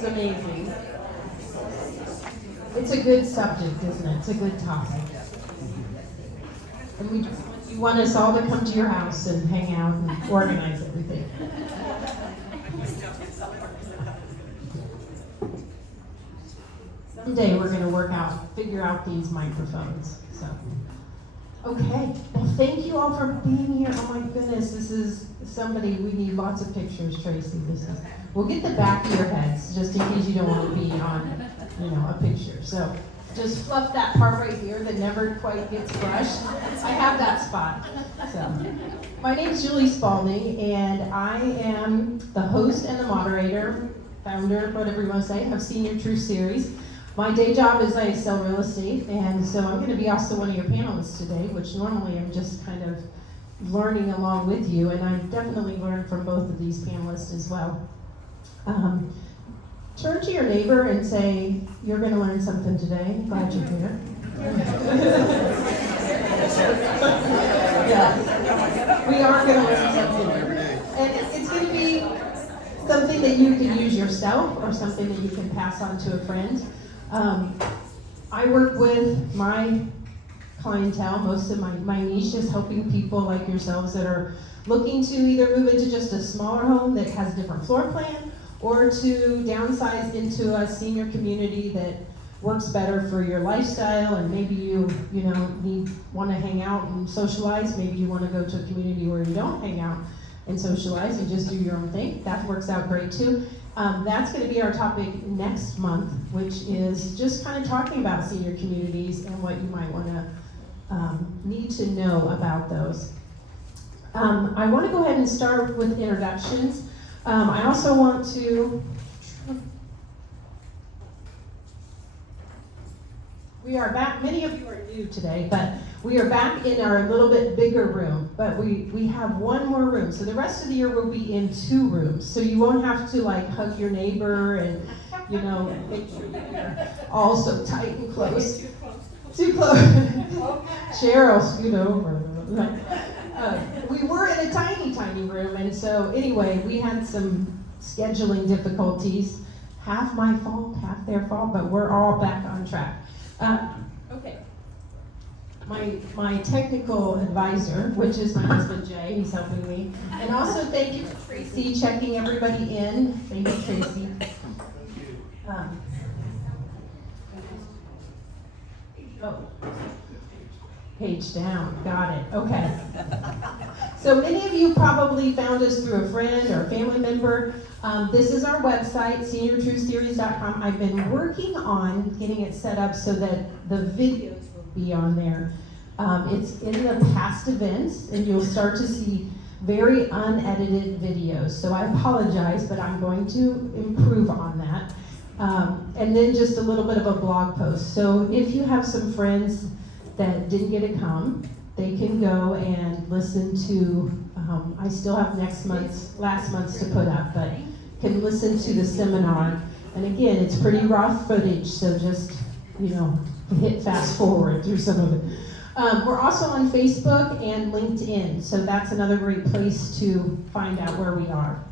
is amazing. It's a good subject, isn't it? It's a good topic. And you want us all to come to your house and hang out and organize everything. Someday we're going to figure out these microphones. So, okay. Well, thank you all for being here. Oh my goodness, this is somebody. We need lots of pictures, Tracy. We'll get the back of your heads just in case you don't want to be on, a picture. So, just fluff that part right here that never quite gets brushed. I have that spot. So, my name is Julie Spalding, and I am the host and the moderator, founder, whatever you want to say, of Senior Truth Series. My day job is I sell real estate, and so I'm going to be also one of your panelists today, which normally I'm just kind of learning along with you, and I definitely learned from both of these panelists as well. Turn to your neighbor and say, you're going to learn something today. Glad you're here. Yeah, we are going to learn something. And it's going to be something that you can use yourself or something that you can pass on to a friend. I work with my clientele, most of my niche is helping people like yourselves that are looking to either move into just a smaller home that has a different floor plan or to downsize into a senior community that works better for your lifestyle, and maybe you want to hang out and socialize. Maybe you want to go to a community where you don't hang out and socialize, you just do your own thing. That works out great too. That's going to be our topic next month, which is just kind of talking about senior communities and what you might want to need to know about those. I want to go ahead and start with introductions. I also want to, we are back, many of you are new today, but we are back in our little bit bigger room, but we have one more room. So the rest of the year we'll be in 2 rooms. So you won't have to like hug your neighbor and, make sure you're all so tight and close. Too close. Cheryl, scoot over. We were in a tiny, tiny room, and so anyway, we had some scheduling difficulties. Half my fault, half their fault, but we're all back on track. Okay. My technical advisor, which is my husband Jay, he's helping me. And also thank you to Tracy checking everybody in. Thank you, Tracy. Page down, got it, okay. So many of you probably found us through a friend or a family member. This is our website, seniortruthseries.com. I've been working on getting it set up so that the videos will be on there. It's in the past events, and you'll start to see very unedited videos. So I apologize, but I'm going to improve on that. And then just a little bit of a blog post. So if you have some friends that didn't get to come, they can go and listen to, I still have last month's to put up, but can listen to the seminar. And again, it's pretty raw footage, so just, hit fast forward through some of it. We're also on Facebook and LinkedIn, so that's another great place to find out where we are.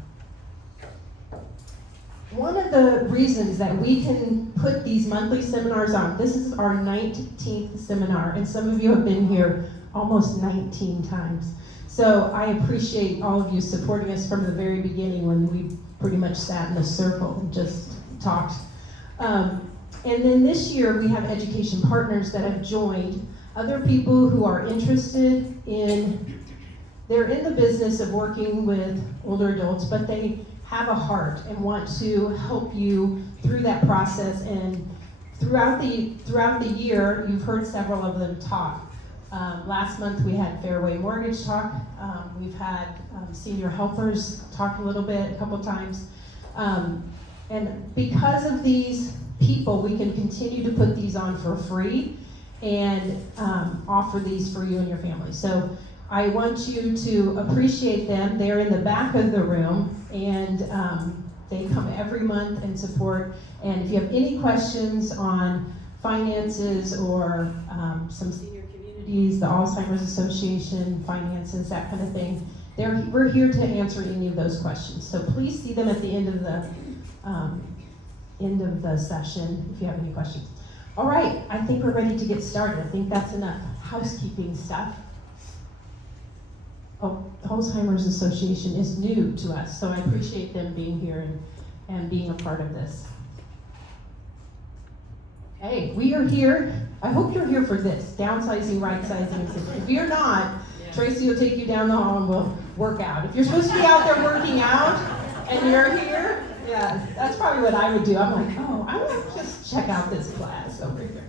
One of the reasons that we can put these monthly seminars on, this is our 19th seminar, and some of you have been here almost 19 times. So I appreciate all of you supporting us from the very beginning when we pretty much sat in a circle and just talked. And then this year we have education partners that have joined, other people who are interested in, they're in the business of working with older adults, but they have a heart and want to help you through that process. And throughout the year, you've heard several of them talk. Last month we had Fairway Mortgage talk. We've had senior helpers talk a little bit, a couple times. And because of these people, we can continue to put these on for free and offer these for you and your family. So I want you to appreciate them. They're in the back of the room, and they come every month and support. And if you have any questions on finances or some senior communities, the Alzheimer's Association, finances, that kind of thing, we're here to answer any of those questions. So please see them at the end of end of the session if you have any questions. All right, I think we're ready to get started. I think that's enough housekeeping stuff. Oh, the Alzheimer's Association is new to us, so I appreciate them being here and being a part of this. Hey, we are here. I hope you're here for this, downsizing, rightsizing. If you're not, Tracy will take you down the hall and we'll work out. If you're supposed to be out there working out and you're here, yeah, that's probably what I would do. I'm like, oh, I want to just check out this class over here.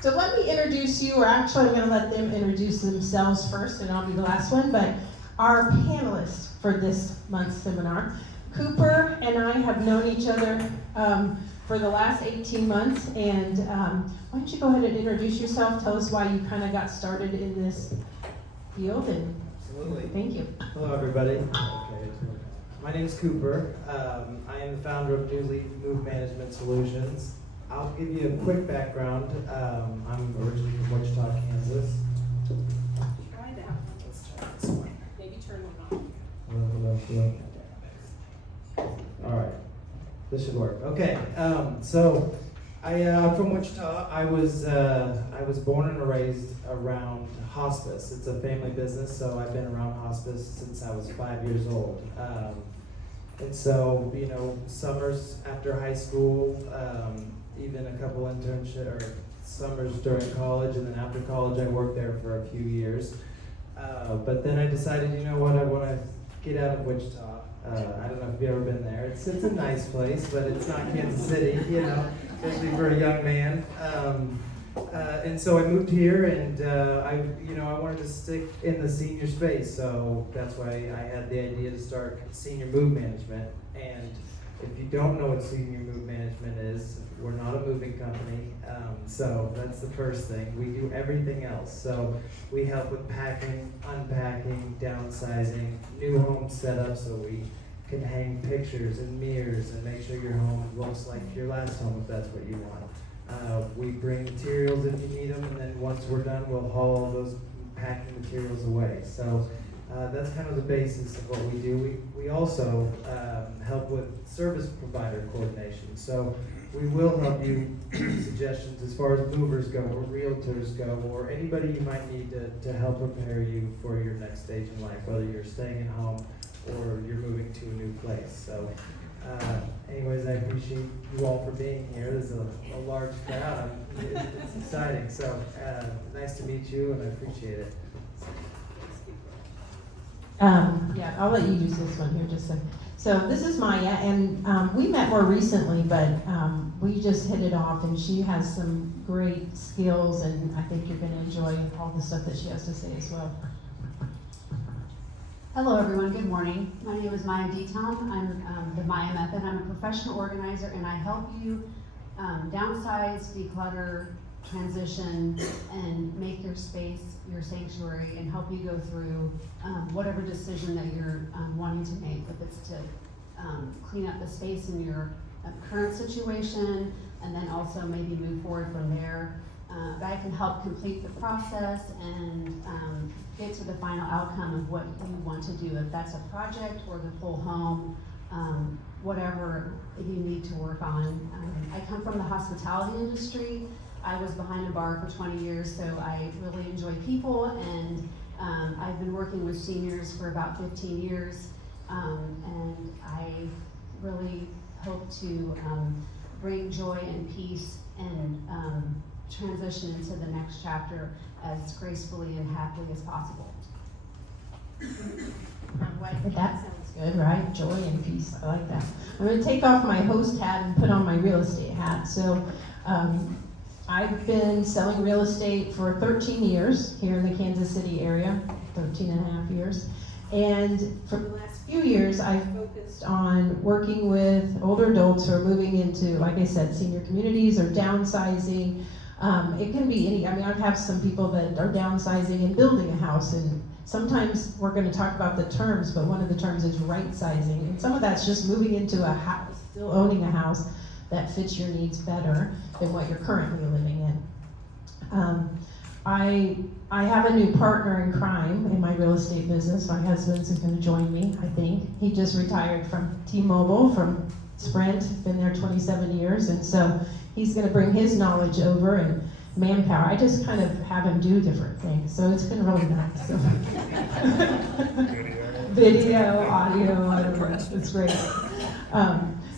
So let me introduce you, or actually I'm going to let them introduce themselves first, and I'll be the last one, but our panelists for this month's seminar. Cooper and I have known each other for the last 18 months, and why don't you go ahead and introduce yourself, tell us why you kind of got started in this field, and absolutely. Thank you. Hello everybody. Okay, my name is Cooper. I am the founder of New Leaf Move Management Solutions. I'll give you a quick background. I'm originally from Wichita, Kansas. Try that. Let's try this one. Maybe turn one off. All right, this should work. Okay, so I'm from Wichita. I was born and raised around hospice. It's a family business, so I've been around hospice since I was 5 years old. And so, you know, summers after high school, even a couple internships or summers during college, and then after college I worked there for a few years. But then I decided, you know what, I want to get out of Wichita. I don't know if you've ever been there. It's a nice place, but it's not Kansas City, you know, especially for a young man. And so I moved here, and I wanted to stick in the senior space, so that's why I had the idea to start Senior Move Management. And if you don't know what Senior Move Management is, we're not a moving company, so that's the first thing. We do everything else. So we help with packing, unpacking, downsizing, new home setup, so we can hang pictures and mirrors and make sure your home looks like your last home if that's what you want. We bring materials if you need them, and then once we're done, we'll haul all those packing materials away. So that's kind of the basis of what we do. We also help with service provider coordination. So we will help you with suggestions as far as movers go, or realtors go, or anybody you might need to help prepare you for your next stage in life, whether you're staying at home or you're moving to a new place. So anyways, I appreciate you all for being here. There's a large crowd. It's exciting. So nice to meet you, and I appreciate it. Yeah, I'll let you use this one here just a second. So this is Maya, and we met more recently, but we just hit it off, and she has some great skills, and I think you're going to enjoy all the stuff that she has to say as well. Hello everyone, good morning. My name is Maya Detom. I'm the Maya Method. I'm a professional organizer, and I help you downsize, declutter, transition, and make your space your sanctuary, and help you go through whatever decision that you're wanting to make, if it's to clean up the space in your current situation, and then also maybe move forward from there. But I can help complete the process and get to the final outcome of what you want to do, if that's a project or the full home, whatever you need to work on. I come from the hospitality industry. I was behind a bar for 20 years, so I really enjoy people, and I've been working with seniors for about 15 years, and I really hope to bring joy and peace and transition into the next chapter as gracefully and happily as possible. That sounds good, right? Joy and peace, I like that. I'm going to take off my host hat and put on my real estate hat. So I've been selling real estate for 13 years here in the Kansas City area, 13 and a half years. And for the last few years, I've focused on working with older adults who are moving into, like I said, senior communities or downsizing. It can be any, I have some people that are downsizing and building a house, and sometimes we're going to talk about the terms, but one of the terms is rightsizing. And some of that's just moving into a house, still owning a house that fits your needs better than what you're currently living in. I have a new partner in crime in my real estate business. My husband's going to join me, I think. He just retired from T-Mobile from Sprint, been there 27 years, and so he's going to bring his knowledge over and manpower. I just kind of have him do different things, so it's been really nice. So. Video, audio, I don't know, it's great.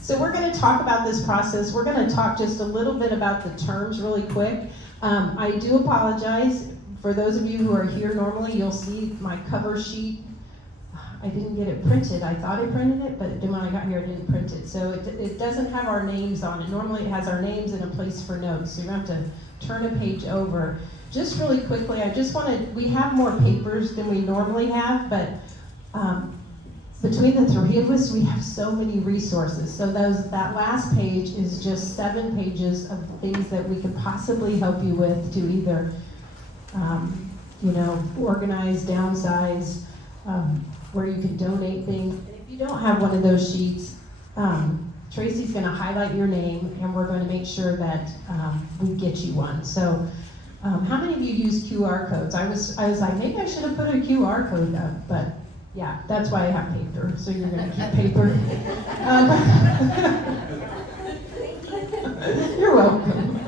So we're going to talk about this process. We're going to talk just a little bit about the terms really quick. I do apologize. For those of you who are here normally, you'll see my cover sheet. I didn't get it printed. I thought I printed it, but then when I got here, I didn't print it. So it doesn't have our names on it. Normally it has our names and a place for notes. So you have to turn a page over. Just really quickly, I just wanted, we have more papers than we normally have, but between the three of us, we have so many resources. So that last page is just 7 pages of things that we could possibly help you with to either, organize, downsize, where you can donate things. And if you don't have one of those sheets, Tracy's going to highlight your name, and we're going to make sure that we get you one. So, how many of you use QR codes? I was like, maybe I should have put a QR code up, but yeah, that's why I have paper. So you're going to keep paper. You're welcome.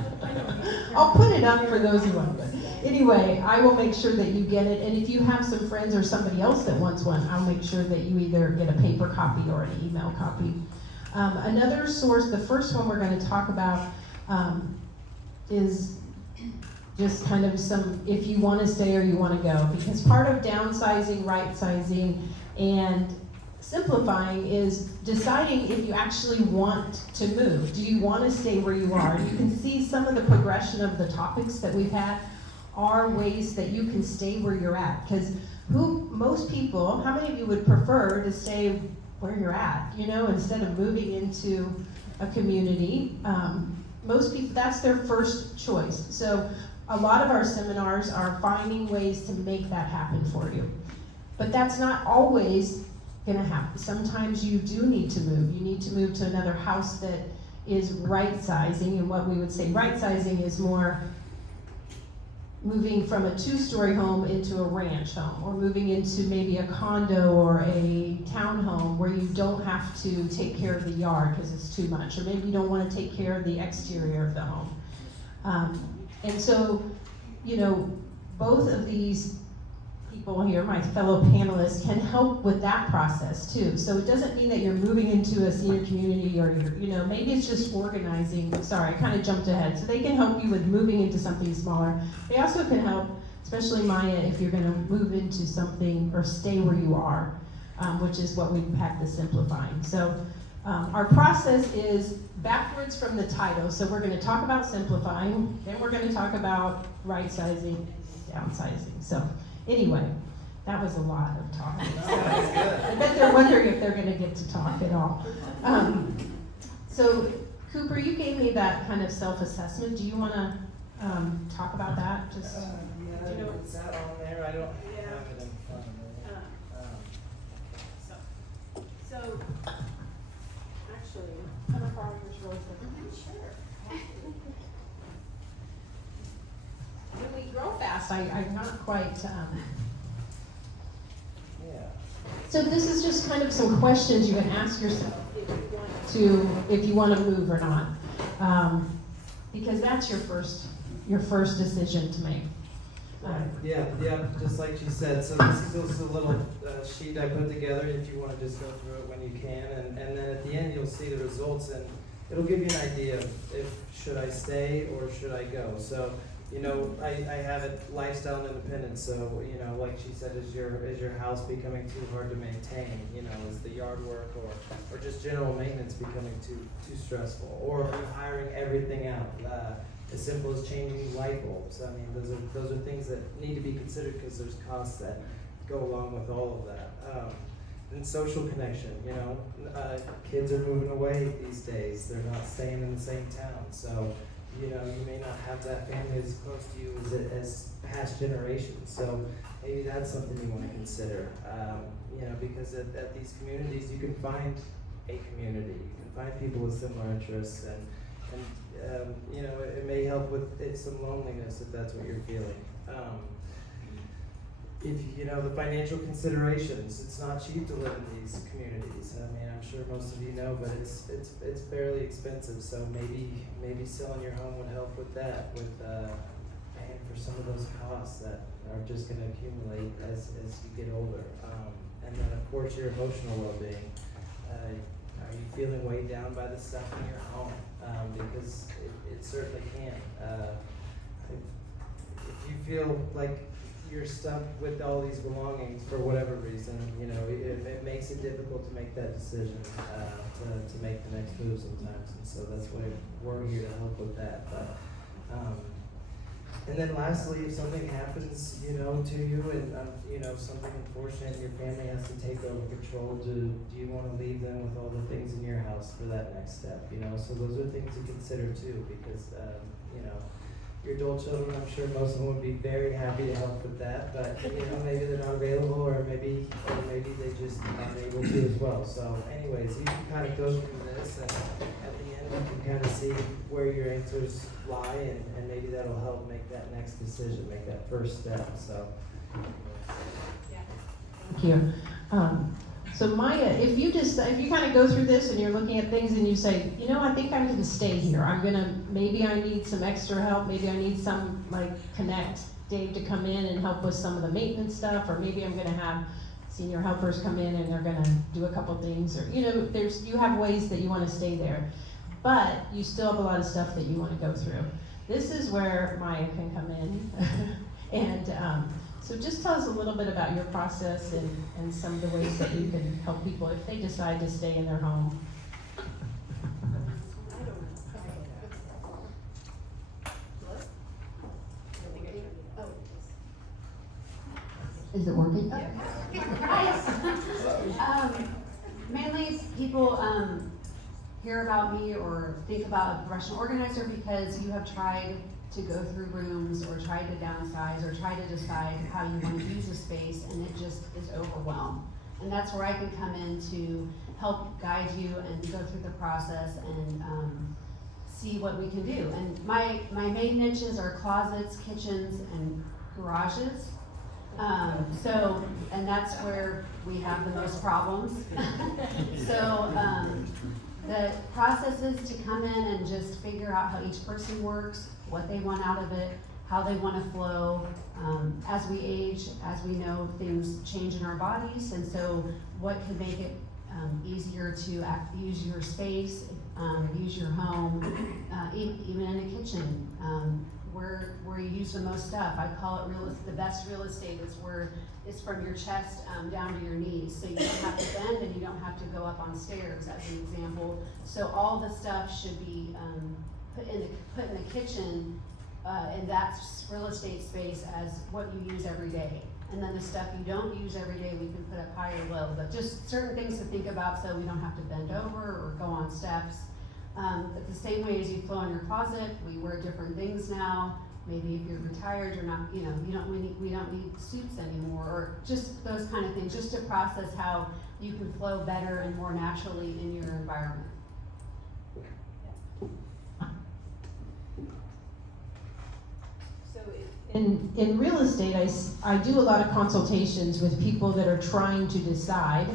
I'll put it up for those who want it. Anyway, I will make sure that you get it, and if you have some friends or somebody else that wants one, I'll make sure that you either get a paper copy or an email copy. Another source, the first one we're going to talk about is just kind of some, if you want to stay or you want to go, because part of downsizing, rightsizing, and simplifying is deciding if you actually want to move. Do you want to stay where you are? You can see some of the progression of the topics that we've had are ways that you can stay where you're at. Because most people, how many of you would prefer to stay where you're at, instead of moving into a community? Most people, that's their first choice. So a lot of our seminars are finding ways to make that happen for you. But that's not always gonna happen. Sometimes you do need to move. You need to move to another house that is right-sizing, and what we would say right-sizing is more moving from a 2-story home into a ranch home, or moving into maybe a condo or a townhome where you don't have to take care of the yard because it's too much, or maybe you don't want to take care of the exterior of the home. And so, both of these people here, my fellow panelists, can help with that process too. So it doesn't mean that you're moving into a senior community, or maybe it's just organizing. Sorry, I kind of jumped ahead. So they can help you with moving into something smaller. They also can help, especially Maya, if you're going to move into something or stay where you are, which is what we practice simplifying. So our process is backwards from the title. So we're going to talk about simplifying, then we're going to talk about right-sizing and downsizing. So anyway, that was a lot of talking. I bet they're wondering if they're going to get to talk at all. So Cooper, you gave me that kind of self-assessment. Do you want to talk about that? Just Is that on there? I don't have it in front of me. So, actually, can I borrow yours really quick? Sure. When we grow fast, I'm not quite. Yeah. So this is just kind of some questions you can ask yourself if you want to move or not, because that's your first decision to make. Yeah, just like she said. So this is just a little sheet I put together if you want to just go through it when you can, and then at the end you'll see the results, and it'll give you an idea of if should I stay or should I go. So I have it lifestyle and independence. So like she said, is your house becoming too hard to maintain? Is the yard work or just general maintenance becoming too stressful, or are you hiring everything out? As simple as changing light bulbs. I mean, those are things that need to be considered because there's costs that go along with all of that. And social connection, kids are moving away these days. They're not staying in the same town. So, you may not have that family as close to you as past generations. So maybe that's something you want to consider. Because at these communities, you can find a community. You can find people with similar interests, and it may help with some loneliness if that's what you're feeling. the financial considerations, it's not cheap to live in these communities. I mean, I'm sure most of you know, but it's fairly expensive. So maybe selling your home would help with that, with paying for some of those costs that are just going to accumulate as you get older. And then of course your emotional well-being. Are you feeling weighed down by the stuff in your home? Because it certainly can. If you feel like you're stuck with all these belongings for whatever reason, it makes it difficult to make that decision, to make the next move sometimes. And so that's why we're here to help with that. But, and then lastly, if something happens, to you and, something unfortunate, your family has to take over control, do you want to leave them with all the things in your house for that next step, So those are things to consider too, because, your adult children, I'm sure most of them would be very happy to help with that, but, maybe they're not available, or maybe they just aren't able to as well. So anyways, you can kind of go through this, and at the end, you can kind of see where your answers lie, and maybe that'll help make that next decision, make that first step, so. Thank you. So Maya, if you kind of go through this and you're looking at things and you say, I think I'm gonna stay here. Maybe I need some extra help. Maybe I need some connect Dave to come in and help with some of the maintenance stuff, or maybe I'm gonna have senior helpers come in and they're gonna do a couple things, or you have ways that you want to stay there, but you still have a lot of stuff that you want to go through. This is where Maya can come in, and so just tell us a little bit about your process and some of the ways that you can help people if they decide to stay in their home. Is it working? Nice. Mainly people hear about me or think about a professional organizer because you have tried to go through rooms or tried to downsize or try to decide how you want to use a space, and it just is overwhelmed. And that's where I can come in to help guide you and go through the process and see what we can do. And my main niches are closets, kitchens, and garages. And that's where we have the most problems. The process is to come in and just figure out how each person works, what they want out of it, how they want to flow. As we age, as we know, things change in our bodies, and so what could make it easier to use your space, use your home, even in a kitchen, where you use the most stuff. I call it the best real estate is where it's from your chest down to your knees, so you don't have to bend and you don't have to go up on stairs, as an example. So all the stuff should be put in the kitchen in that real estate space as what you use every day. And then the stuff you don't use every day, we can put up high or low, but just certain things to think about so we don't have to bend over or go on steps. But the same way as you flow in your closet, we wear different things now. Maybe if you're retired, you're not, we don't need suits anymore, or just those kind of things, just to process how you can flow better and more naturally in your environment. In real estate, I do a lot of consultations with people that are trying to decide.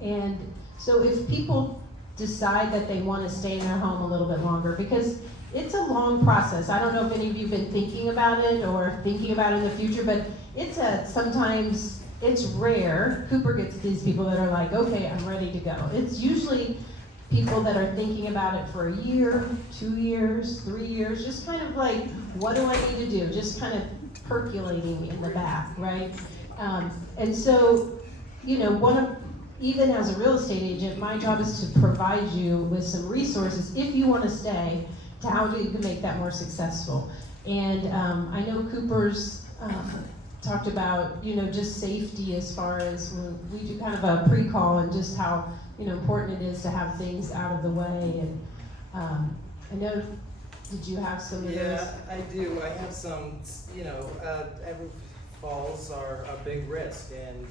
And so if people decide that they want to stay in their home a little bit longer, because it's a long process. I don't know if any of you have been thinking about it or thinking about it in the future, but sometimes it's rare. Cooper gets these people that are like, okay, I'm ready to go. It's usually people that are thinking about it for a year, 2 years, 3 years, just kind of like, what do I need to do? Just kind of percolating in the back, right? And so, even as a real estate agent, my job is to provide you with some resources if you want to stay, to how you can make that more successful. And I know Cooper's talked about, just safety as far as when we do kind of a pre-call and just how, important it is to have things out of the way. And I know, did you have some of those? Yeah, I do. I have some, every falls are a big risk, and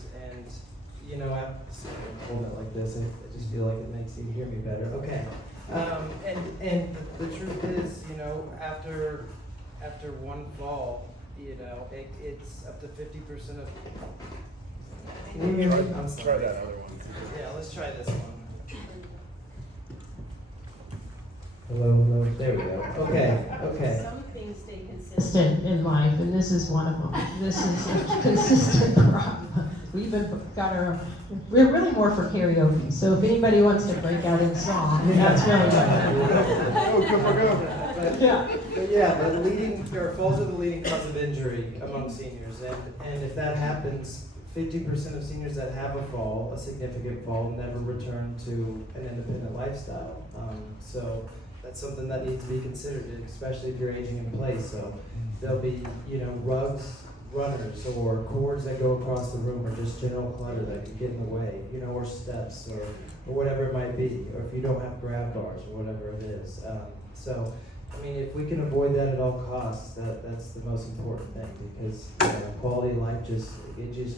I hold it like this. I just feel like it makes you hear me better. Okay. And the truth is, after one fall, you know, it's up to 50% of. Try I'm sorry. that other one. Yeah, let's try this one. Hello, there we go. Okay. Some things stay consistent in life, and this is one of them. This is a consistent problem. We've got we're really more for karaoke, so if anybody wants to break out in song, that's really good. But yeah, the leading, or falls are the leading cause of injury among seniors, and if that happens, 50% of seniors that have a significant fall, never return to an independent lifestyle. So that's something that needs to be considered, especially if you're aging in place. So there'll be, you know, rugs, runners, or cords that go across the room, or just general clutter that can get in the way, you know, or steps, or whatever it might be, or if you don't have grab bars, or whatever it is. So, I mean, if we can avoid that at all costs, that's the most important thing, because quality of life just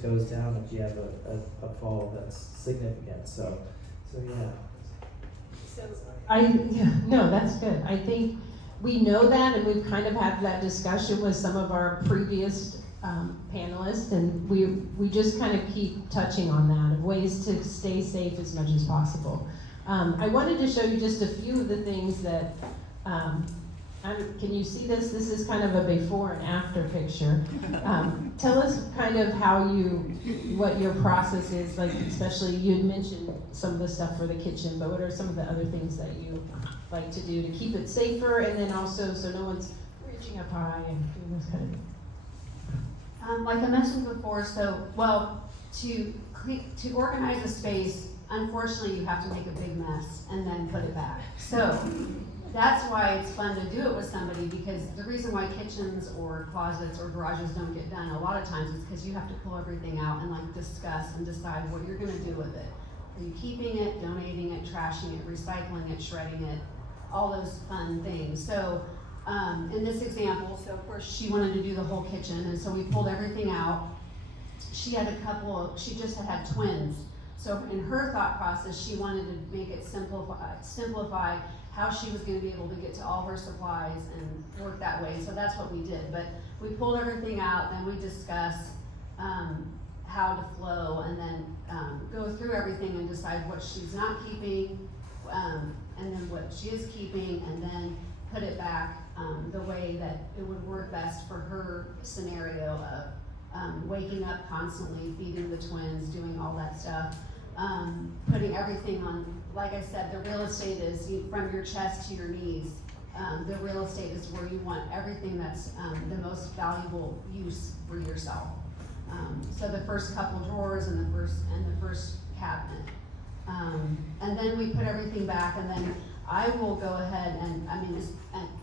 goes down if you have a fall that's significant. So yeah. No, that's good. I think we know that, and we've kind of had that discussion with some of our previous panelists, and we just kind of keep touching on that, of ways to stay safe as much as possible. I wanted to show you just a few of the things that, can you see this? This is kind of a before and after picture. Tell us kind of what your process is, like, especially you had mentioned some of the stuff for the kitchen, but what are some of the other things that you like to do to keep it safer, and then also so no one's reaching up high and doing this kind of thing? Like I mentioned before, to organize a space, unfortunately, you have to make a big mess and then put it back. So that's why it's fun to do it with somebody, because the reason why kitchens or closets or garages don't get done a lot of times is because you have to pull everything out and like discuss and decide what you're gonna do with it. Are you keeping it, donating it, trashing it, recycling it, shredding it, all those fun things. So in this example, so of course she wanted to do the whole kitchen, and so we pulled everything out. She just had twins. So in her thought process, she wanted to make it simplify how she was going to be able to get to all her supplies and work that way. So that's what we did. But we pulled everything out, then we discussed how to flow, and then go through everything and decide what she's not keeping, and then what she is keeping, and then put it back the way that it would work best for her scenario of waking up constantly, feeding the twins, doing all that stuff. Putting everything on, like I said, the real estate is from your chest to your knees. The real estate is where you want everything that's the most valuable use for yourself. So the first couple drawers and the first cabinet. And then we put everything back, and then I will go ahead and,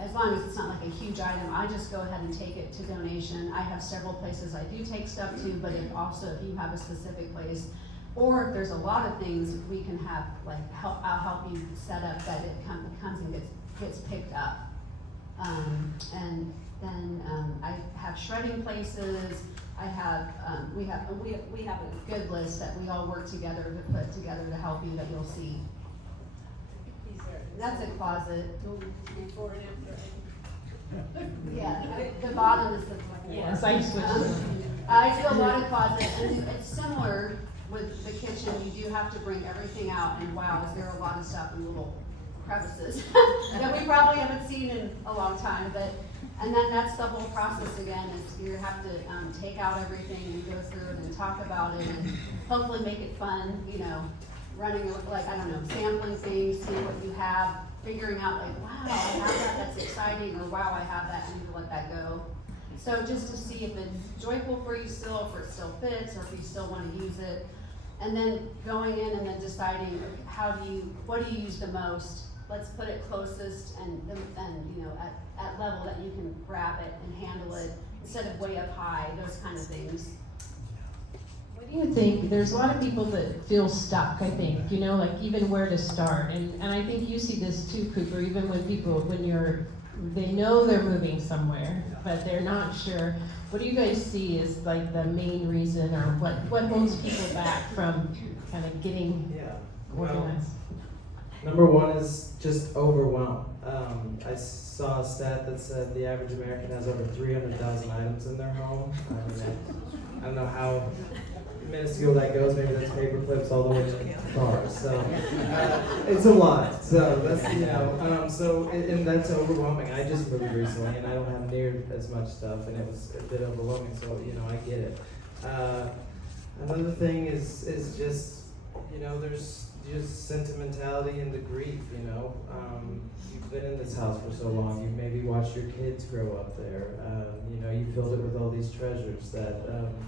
as long as it's not like a huge item, I just go ahead and take it to donation. I have several places I do take stuff to, but if you have a specific place, or if there's a lot of things, we can have, like, I'll help you set up that it comes and gets picked up. And then I have shredding places. We have a good list that we all work together to put together to help you, that you'll see. That's a closet. Before and after. Yeah, the bottom is the before. Yes, I switched. I do a lot of closets, and it's similar with the kitchen. You do have to bring everything out, and wow, is there a lot of stuff in little crevices that we probably haven't seen in a long time. And then that's the whole process again, is you have to take out everything and go through it and talk about it, and hopefully make it fun, running, like, I don't know, sampling things, seeing what you have, figuring out, like, wow, I have that, that's exciting, or wow, I have that, I need to let that go. So just to see if it's joyful for you still, if it still fits, or if you still want to use it. And then going in and then deciding what do you use the most? Let's put it closest and at level that you can grab it and handle it, instead of way up high, those kind of things. What do you think? There's a lot of people that feel stuck, I think, like even where to start. And I think you see this too, Cooper, even when people, they know they're moving somewhere, but they're not sure. What do you guys see as like the main reason, or what holds people back from kind of getting organized? Number one is just overwhelm. I saw a stat that said the average American has over 300,000 items in their home. I don't know how minuscule that goes. Maybe that's paper clips all the way to cars. So it's a lot. So that's and that's overwhelming. I just moved recently, and I don't have near as much stuff, and it was a bit overwhelming. So I get it. Another thing is just there's just sentimentality and the grief. You've been in this house for so long. You've maybe watched your kids grow up there. You filled it with all these treasures that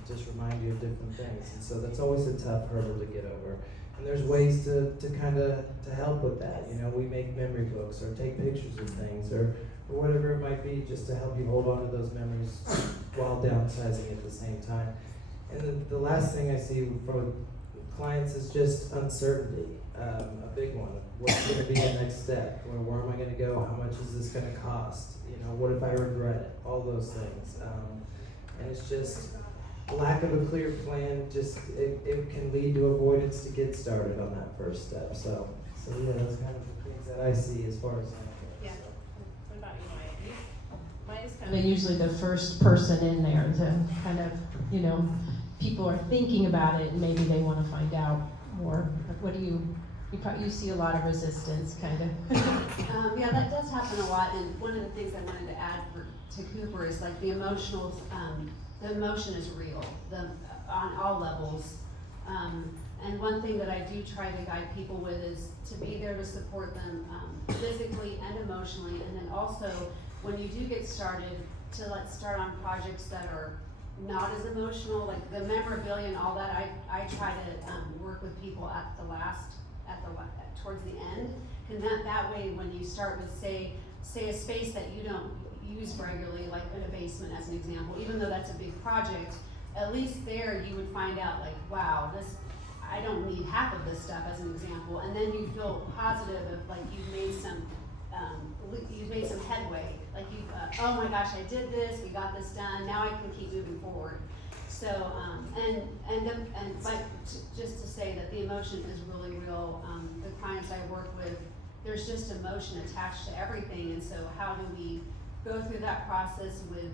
just remind you of different things. And so that's always a tough hurdle to get over. And there's ways to kind of to help with that. We make memory books or take pictures of things or whatever it might be, just to help you hold on to those memories while downsizing at the same time. And the last thing I see from clients is just uncertainty, a big one. What's going to be the next step? Where am I going to go? How much is this going to cost? What if I regret it? All those things. And it's just lack of a clear plan. Just it can lead to avoidance to get started on that first step. So yeah, those kind of the things that I see as far as Yeah. What about you, Maya? Maya's kind of usually the first person in there to kind of, people are thinking about it and maybe they want to find out more. What do you see a lot of resistance, kind of? Yeah, that does happen a lot, and one of the things I wanted to add to Cooper is like the emotion is real, on all levels. And one thing that I do try to guide people with is to be there to support them physically and emotionally, and then also when you do get started, to let's start on projects that are not as emotional, like the memorabilia and all that. I try to work with people towards the end, and that way when you start with say a space that you don't use regularly, like in a basement as an example, even though that's a big project, at least there you would find out like, wow, I don't need half of this stuff as an example, and then you feel positive of like you've made some headway, like oh my gosh, I did this, we got this done, now I can keep moving forward. So and like just to say that the emotion is really real. The clients I work with, there's just emotion attached to everything, and so how do we go through that process with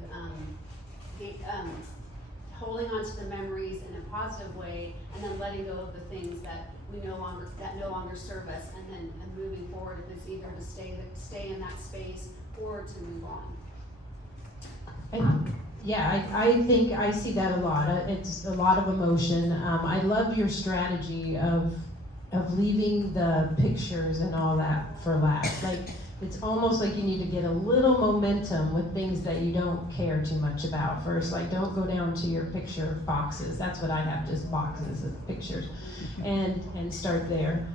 holding on to the memories in a positive way, and then letting go of the things that no longer serve us, and moving forward, if it's either to stay in that space or to move on. I think I see that a lot. It's a lot of emotion. I love your strategy of leaving the pictures and all that for last. Like, it's almost like you need to get a little momentum with things that you don't care too much about first. Like, don't go down to your picture boxes. That's what I have, just boxes of pictures, and start there.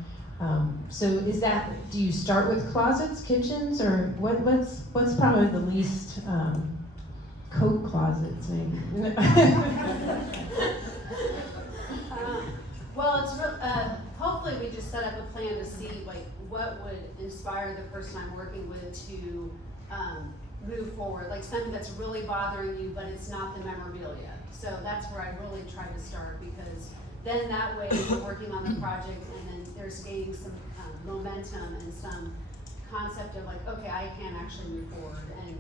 So do you start with closets, kitchens, or what's probably the least coat closets, maybe? Well, it's hopefully we just set up a plan to see like what would inspire the person I'm working with to move forward, like something that's really bothering you, but it's not the memorabilia. So that's where I really try to start, because then that way we're working on the project, and then there's gaining some momentum and some concept of like, okay, I can actually move forward. And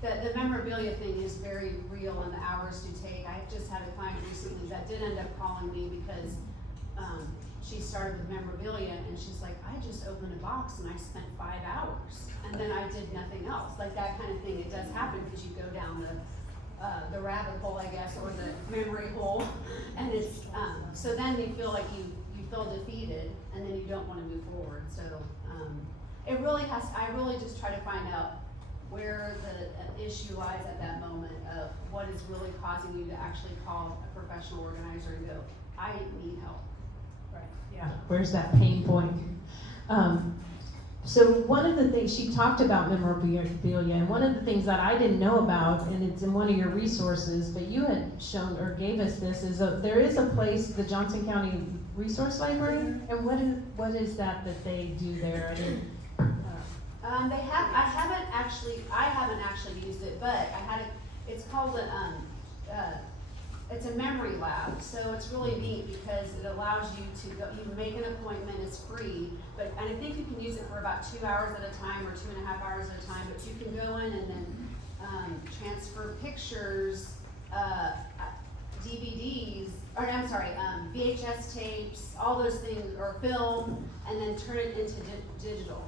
the memorabilia thing is very real, and the hours do take. I just had a client recently that did end up calling me because she started with memorabilia, and she's like, I just opened a box and I spent 5 hours, and then I did nothing else. Like that kind of thing, it does happen because you go down the rabbit hole, I guess, or the memory hole, and it's so then you feel like you feel defeated, and then you don't want to move forward. So it really I really just try to find out where the issue lies at that moment of what is really causing you to actually call a professional organizer and go, I need help. Right. Yeah. Where's that pain point? So one of the things, she talked about memorabilia, and one of the things that I didn't know about, and it's in one of your resources, but you had shown or gave us this, is there is a place, the Johnson County Resource Library, and what is that they do there? I haven't actually used it, but it's called it's a memory lab, so it's really neat because it allows you to go, you make an appointment, it's free, and I think you can use it for about 2 hours at a time or 2.5 hours at a time, but you can go in and then transfer pictures, DVDs, or I'm sorry, VHS tapes, all those things, or film, and then turn it into digital.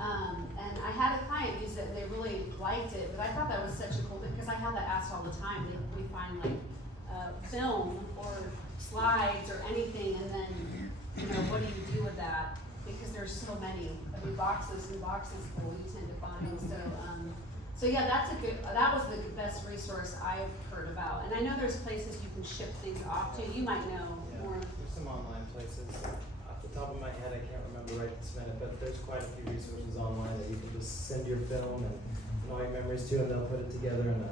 And I had a client use it and they really liked it, but I thought that was such a cool thing, because I have that asked all the time. We find like film or slides or anything, and then, you know, what do you do with that? Because there's so many, I mean, boxes and boxes full we tend to find, so yeah, that was the best resource I've heard about. And I know there's places you can ship things off to, you might know more. There's some online places. Off the top of my head, I can't remember right this minute, but there's quite a few resources online that you can just send your film and all your memories to, and they'll put it together in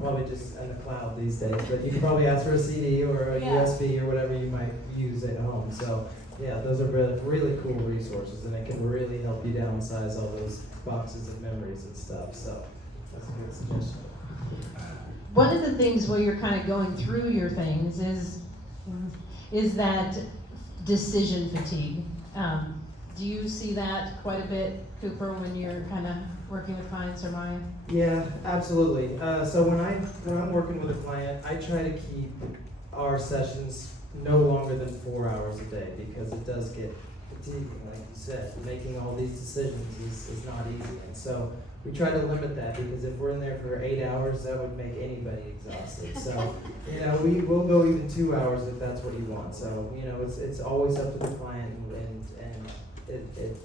probably just in the cloud these days. But you can probably ask for a CD or a USB or whatever you might use at home. So yeah, those are really, really cool resources, and it can really help you downsize all those boxes of memories and stuff. So that's a good suggestion. One of the things while you're kind of going through your things is that decision fatigue. Do you see that quite a bit, Cooper, when you're kind of working with clients, or Maya? Yeah, absolutely. So when I'm working with a client, I try to keep our sessions no longer than 4 hours a day, because it does get fatiguing, like you said. Making all these decisions is not easy, and so we try to limit that, because if we're in there for 8 hours, that would make anybody exhausted. So, you know, we will go even 2 hours if that's what you want. So, you know, it's always up to the client, and it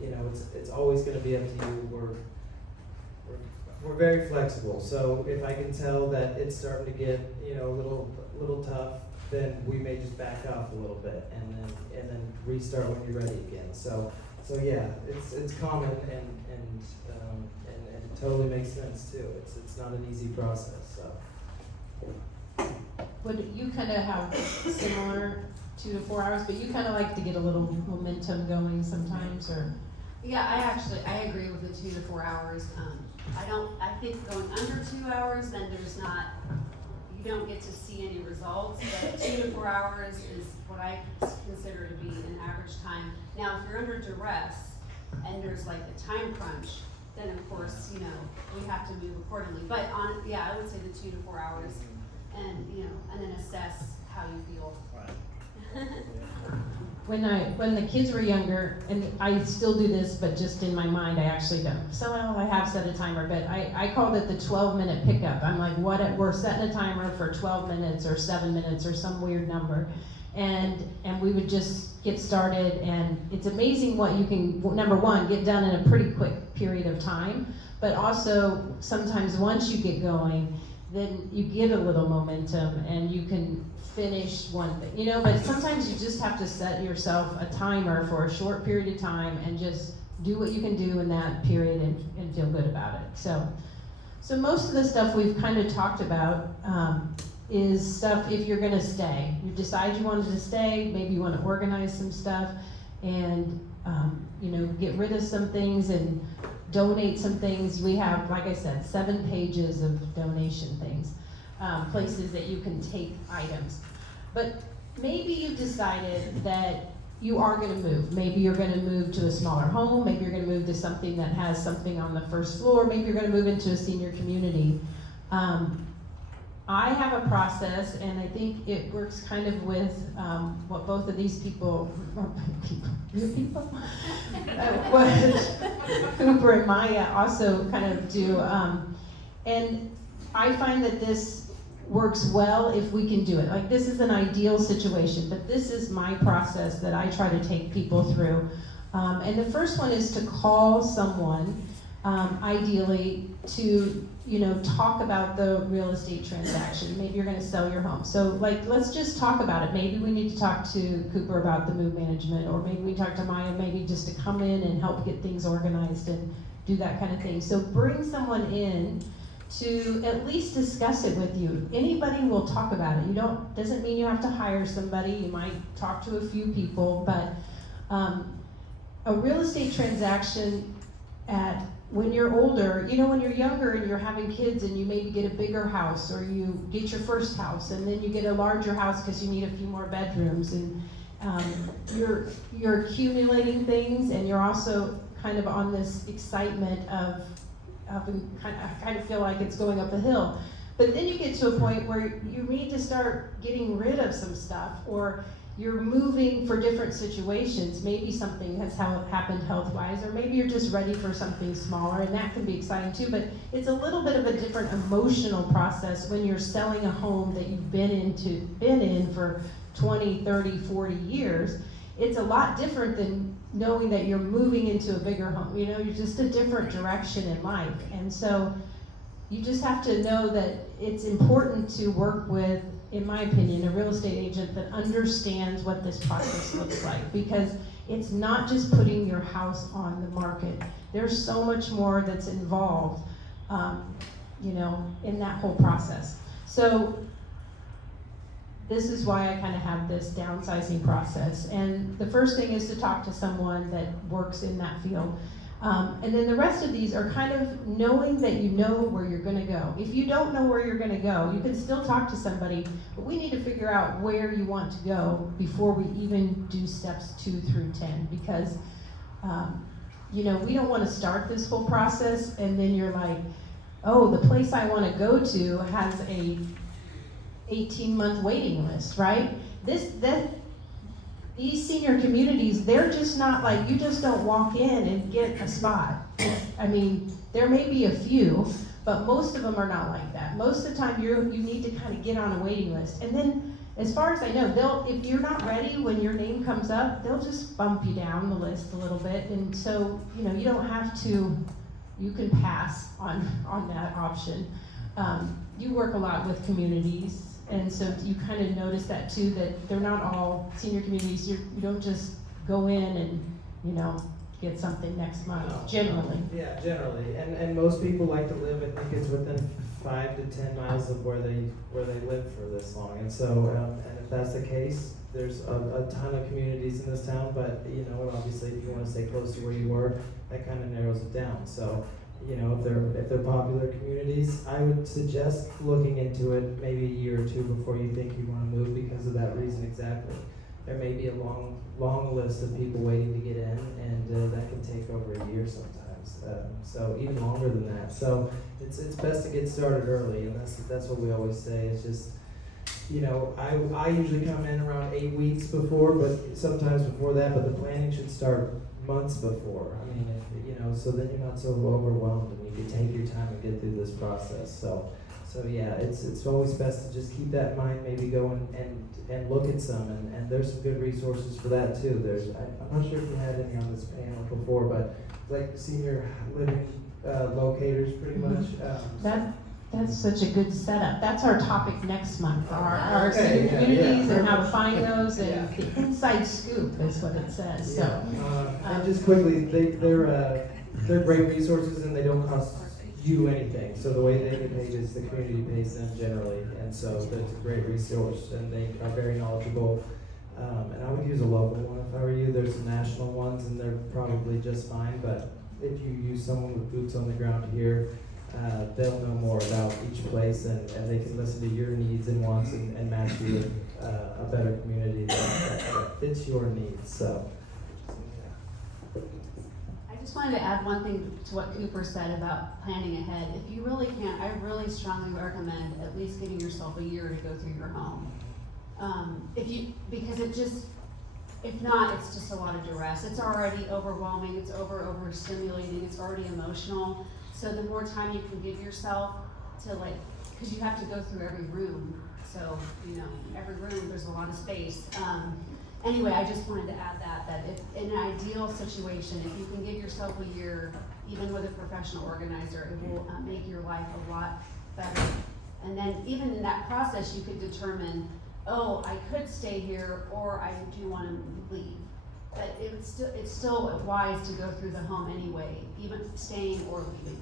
you know, it's always going to be up to you. We're very flexible. So if I can tell that it's starting to get, you know, a little tough, then we may just back off a little bit and then restart when you're ready again. So yeah, it's common, and it totally makes sense too. It's not an easy process. So Would you kind of have similar 2 to 4 hours, but you kind of like to get a little momentum going sometimes, or? Yeah, I agree with the 2 to 4 hours. I think going under 2 hours, then you don't get to see any results, but 2 to 4 hours is what I consider to be an average time. Now, if you're under duress and there's like a time crunch, then of course, you know, we have to move accordingly. But I would say the 2 to 4 hours, and you know, and then assess how you feel. When the kids were younger, and I still do this, but just in my mind, I actually don't. So I have set a timer, but I called it the 12-minute pickup. I'm like, we're setting a timer for 12 minutes or 7 minutes or some weird number. And we would just get started, and it's amazing what you can, number one, get done in a pretty quick period of time, but also sometimes once you get going, then you get a little momentum and you can finish one thing, you know, but sometimes you just have to set yourself a timer for a short period of time and just do what you can do in that period and feel good about it. So most of the stuff we've kind of talked about is stuff if you're gonna stay. You decide you wanted to stay, maybe you wanna organize some stuff and, you know, get rid of some things and donate some things. We have, like I said, 7 pages of donation things. Places that you can take items. But maybe you've decided that you are going to move. Maybe you're going to move to a smaller home. Maybe you're going to move to something that has something on the first floor. Maybe you're going to move into a senior community. I have a process, and I think it works kind of with what both of these people, what Cooper and Maya also kind of do. And I find that this works well if we can do it. Like, this is an ideal situation, but this is my process that I try to take people through. And the first one is to call someone, ideally, to, you know, talk about the real estate transaction. Maybe you're gonna sell your home. So, like, let's just talk about it. Maybe we need to talk to Cooper about the move management, or maybe we talk to Maya, maybe just to come in and help get things organized and do that kind of thing. So bring someone in to at least discuss it with you. Anybody will talk about it. Doesn't mean you have to hire somebody. You might talk to a few people, but a real estate transaction, at when you're older, you know, when you're younger and you're having kids and you maybe get a bigger house, or you get your first house and then you get a larger house because you need a few more bedrooms, and you're accumulating things, and you're also kind of on this excitement of kind of feel like it's going up a hill. But then you get to a point where you need to start getting rid of some stuff, or you're moving for different situations. Maybe something has happened health-wise, or maybe you're just ready for something smaller, and that can be exciting too. But it's a little bit of a different emotional process when you're selling a home that you've been in for 20, 30, 40 years. It's a lot different than knowing that you're moving into a bigger home. You know, you're just a different direction in life. And so you just have to know that it's important to work with, in my opinion, a real estate agent that understands what this process looks like, because it's not just putting your house on the market. There's so much more that's involved, you know, in that whole process. So this is why I kind of have this downsizing process. And the first thing is to talk to someone that works in that field. And then the rest of these are kind of knowing that you know where you're gonna go. If you don't know where you're gonna go, you can still talk to somebody, but we need to figure out where you want to go before we even do steps 2 through 10, because you know, we don't wanna start this whole process and then you're like, oh, the place I wanna go to has a 18-month waiting list, right? These senior communities, they're just not like, you just don't walk in and get a spot. I mean, there may be a few, but most of them are not like that. Most of the time, you need to kind of get on a waiting list. And then, as far as I know, if you're not ready when your name comes up, they'll just bump you down the list a little bit. And so, you know, you don't have to, you can pass on that option. You work a lot with communities. And so you kind of notice that too, that they're not all senior communities. You don't just go in and, you know, get something next month, generally. Yeah, generally. And most people like to live, I think it's within 5 to 10 miles of where they live for this long. And so, and if that's the case, there's a ton of communities in this town, but you know, obviously if you want to stay close to where you were, that kind of narrows it down. So, you know, if they're popular communities, I would suggest looking into it maybe a year or two before you think you want to move, because of that reason exactly. There may be a long list of people waiting to get in, and that can take over a year sometimes. So even longer than that. So it's best to get started early, and that's what we always say. It's just, you know, I usually come in around 8 weeks before, but sometimes before that. But the planning should start months before. I mean, you know, so then you're not so overwhelmed, and you can take your time and get through this process. So yeah, it's always best to just keep that in mind. Maybe go and look at some, and there's some good resources for that too. I'm not sure if you had any on this panel before, but like senior living locators, pretty much. That's such a good setup. That's our topic next month, our senior communities and how to find those, and the inside scoop is what it says. So, and just quickly, they're great resources, and they don't cost you anything. So the way they get paid is the community pays them generally, and so that's a great resource, and they are very knowledgeable. And I would use a local one if I were you. There's some national ones, and they're probably just fine, but if you use someone with boots on the ground here, they'll know more about each place, and they can listen to your needs and wants and match you with a better community that fits your needs. So, I just wanted to add one thing to what Cooper said about planning ahead. If you really can't, I really strongly recommend at least giving yourself a year to go through your home. Because if not, it's just a lot of duress. It's already overwhelming, it's overstimulating, it's already emotional. So the more time you can give yourself to, like, because you have to go through every room. So, you know, every room, there's a lot of space. Anyway, I just wanted to add that if in an ideal situation, if you can give yourself a year, even with a professional organizer, it will make your life a lot better. And then even in that process, you could determine, oh, I could stay here, or I do want to leave. But it's still wise to go through the home anyway, even staying or leaving.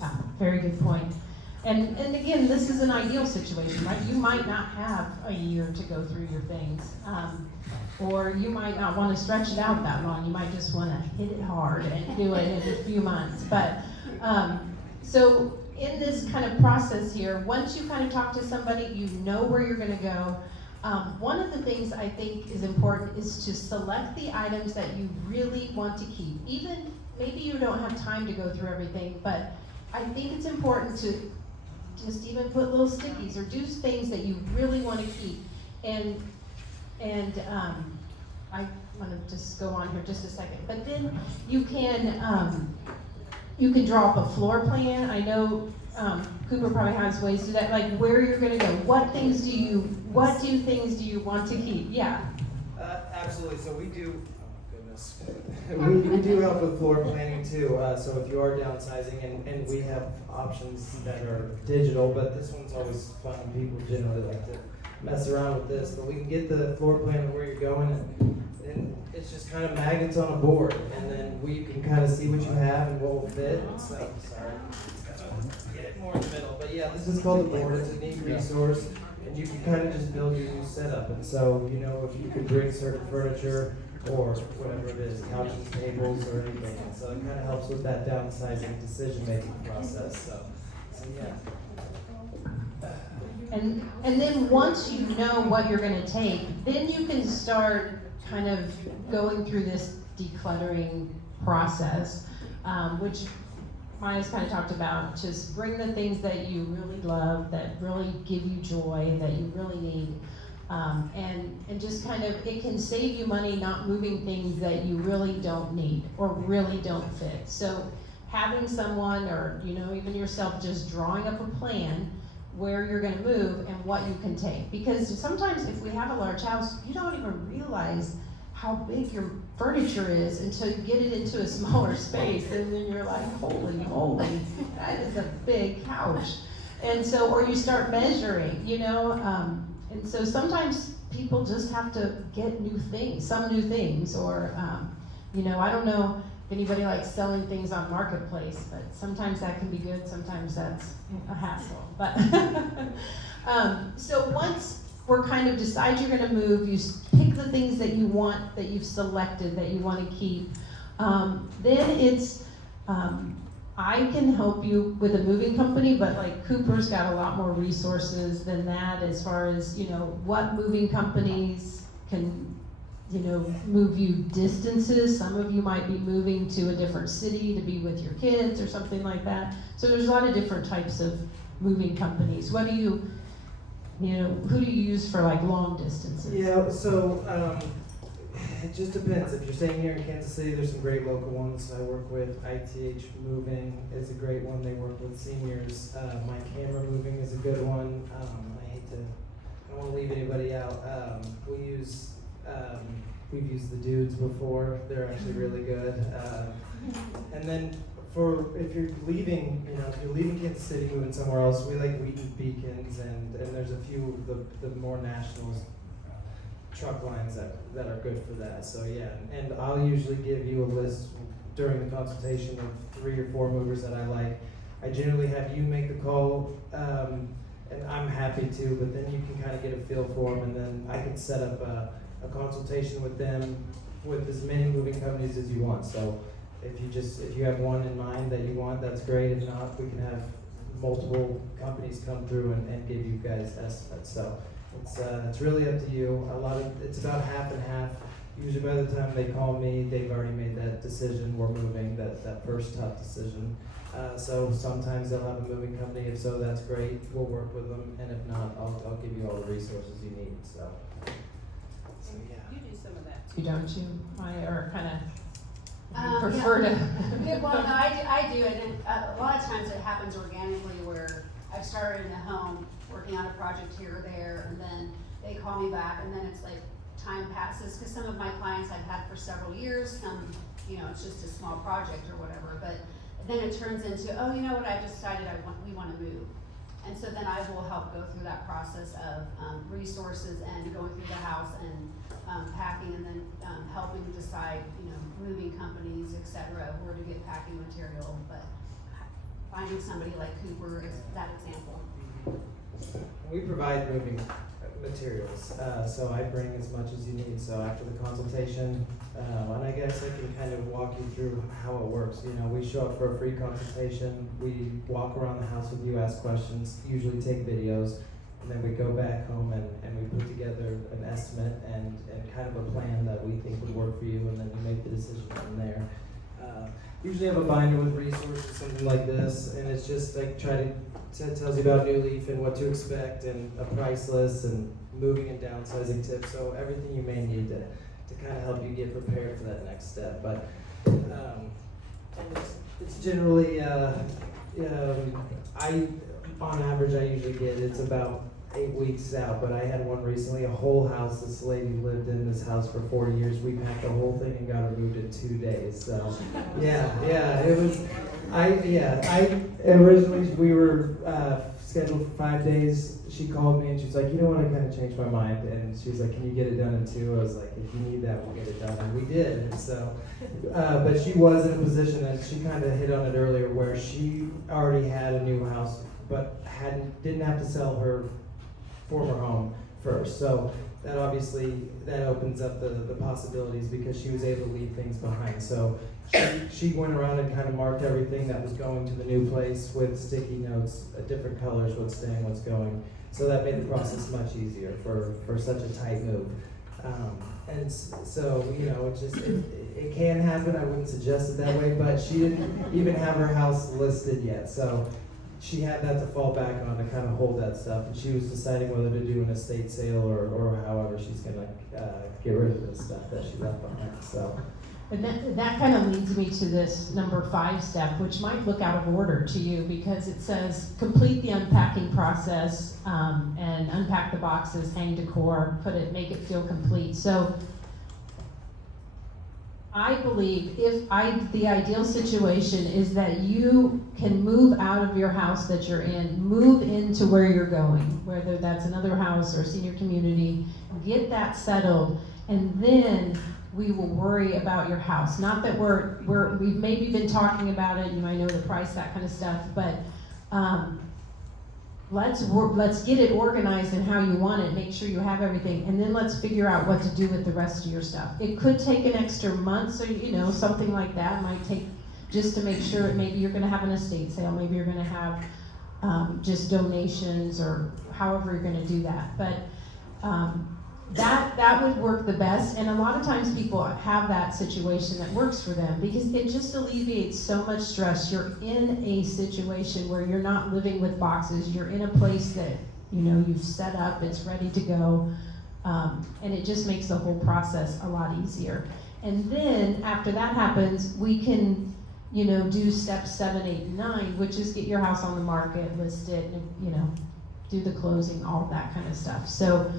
yeah, very good point. And again, this is an ideal situation, right? You might not have a year to go through your things. Or you might not want to stretch it out that long. You might just want to hit it hard and do it in a few months. But so in this kind of process here, once you kind of talk to somebody, you know where you're going to go. One of the things I think is important is to select the items that you really want to keep. Even maybe you don't have time to go through everything, but I think it's important to just even put little stickies or do things that you really want to keep. And I want to just go on here just a second. But then you can draw up a floor plan. I know Cooper probably has ways to do that, like where you're going to go. What things do you want to keep? Yeah. Absolutely. So we do. Oh goodness. we do help with floor planning too. So if you are downsizing, and we have options that are digital, but this one's always fun. People generally like to mess around with this, but we can get the floor plan of where you're going, and it's just kind of magnets on a board, and then we can kind of see what you have and what will fit. So, sorry, get it more in the middle. But yeah, this is called a board. It's a neat resource, and you can kind of just build your new setup. And so, you know, if you could bring certain furniture or whatever it is, couches, tables, or anything. And so it kind of helps with that downsizing decision-making process. So yeah. And then once you know what you're going to take, then you can start kind of going through this decluttering process, which Maya's kind of talked about. Just bring the things that you really love, that really give you joy, that you really need, and just kind of, it can save you money not moving things that you really don't need or really don't fit. So having someone, or you know, even yourself, just drawing up a plan where you're going to move and what you can take. Because sometimes if we have a large house, you don't even realize how big your furniture is until you get it into a smaller space, and then you're like, holy moly, that is a big couch. And so, or you start measuring, you know, and so sometimes people just have to get new things, or, you know, I don't know if anybody likes selling things on Marketplace, but sometimes that can be good, sometimes that's a hassle. But so once we're kind of decide you're going to move, you pick the things that you want, that you've selected, that you want to keep. Then it's, I can help you with a moving company, but like Cooper's got a lot more resources than that as far as, you know, what moving companies can, you know, move you distances. Some of you might be moving to a different city to be with your kids or something like that. So there's a lot of different types of moving companies. What do you know, who do you use for like long distances? Yeah, so it just depends. If you're staying here in Kansas City, there's some great local ones I work with. ITH Moving is a great one. They work with seniors. My Camera Moving is a good one. I don't want to leave anybody out. We've used the Dudes before. They're actually really good. And then if you're leaving, you know, if you're leaving Kansas City, moving somewhere else, we like Wheaton Beacons, and there's a few of the more national truck lines that are good for that. So yeah, and I'll usually give you a list during the consultation of 3 or 4 movers that I like. I generally have you make the call, and I'm happy to, but then you can kind of get a feel for them, and then I can set up a consultation with them with as many moving companies as you want. So if you have one in mind that you want, that's great. If not, we can have multiple companies come through and give you guys estimates. So it's really up to you. It's about half and half. Usually by the time they call me, they've already made that decision. We're moving, that first tough decision. So sometimes they'll have a moving company. If so, that's great. We'll work with them, and if not, I'll give you all the resources you need. So yeah. You do some of that too. You don't you? Or kind of Yeah. prefer to? Yeah, well, no, I do it, and a lot of times it happens organically where I've started in a home, working on a project here or there, and then they call me back, and then it's like time passes, because some of my clients I've had for several years, some, you know, it's just a small project or whatever, but then it turns into, oh, you know what, I've decided we want to move. And so then I will help go through that process of resources and going through the house and packing, and then helping decide, you know, moving companies, et cetera, where to get packing material. But finding somebody like Cooper is that example. We provide moving materials, so I bring as much as you need. So after the consultation, and I guess I can kind of walk you through how it works. You know, we show up for a free consultation, we walk around the house with you, ask questions, usually take videos, and then we go back home and we put together an estimate and kind of a plan that we think would work for you, and then you make the decision from there. Usually have a binder with resources, something like this, and it's just like it tells you about New Leaf and what to expect, and a price list, and moving and downsizing tips, so everything you may need to kind of help you get prepared for that next step. But it's generally, on average, I usually get, it's about 8 weeks out, but I had one recently, a whole house. This lady lived in this house for 40 years. We packed the whole thing and got her moved in 2 days. So, it was, originally we were scheduled for 5 days. She called me and she's like, you know what, I kind of changed my mind. And she's like, can you get it done in 2? I was like, if you need that, we'll get it done. And we did. And so, but she was in a position, and she kind of hit on it earlier, where she already had a new house, but didn't have to sell her former home first. So that obviously, that opens up the possibilities, because she was able to leave things behind. So she went around and kind of marked everything that was going to the new place with sticky notes, different colors, what's staying, what's going. So that made the process much easier for such a tight move. And so, you know, it can happen. I wouldn't suggest it that way, but she didn't even have her house listed yet. So she had that to fall back on to kind of hold that stuff, and she was deciding whether to do an estate sale or however she's gonna get rid of this stuff that she left behind. So, and that kind of leads me to this number 5 step, which might look out of order to you, because it says complete the unpacking process, and unpack the boxes, hang decor, make it feel complete. So I believe the ideal situation is that you can move out of your house that you're in, move into where you're going, whether that's another house or a senior community, get that settled, and then we will worry about your house. Not that we've maybe been talking about it, you might know the price, that kind of stuff, but let's get it organized and how you want it, make sure you have everything, and then let's figure out what to do with the rest of your stuff. It could take an extra month, so you know, something like that might take, just to make sure. Maybe you're gonna have an estate sale, maybe you're gonna have just donations, or however you're gonna do that. But that would work the best, and a lot of times people have that situation that works for them, because it just alleviates so much stress. You're in a situation where you're not living with boxes, you're in a place that, you know, you've set up, it's ready to go, and it just makes the whole process a lot easier. And then after that happens, we can, you know, do steps 7, 8, and 9, which is get your house on the market, list it, and, you know, do the closing, all that kind of stuff. So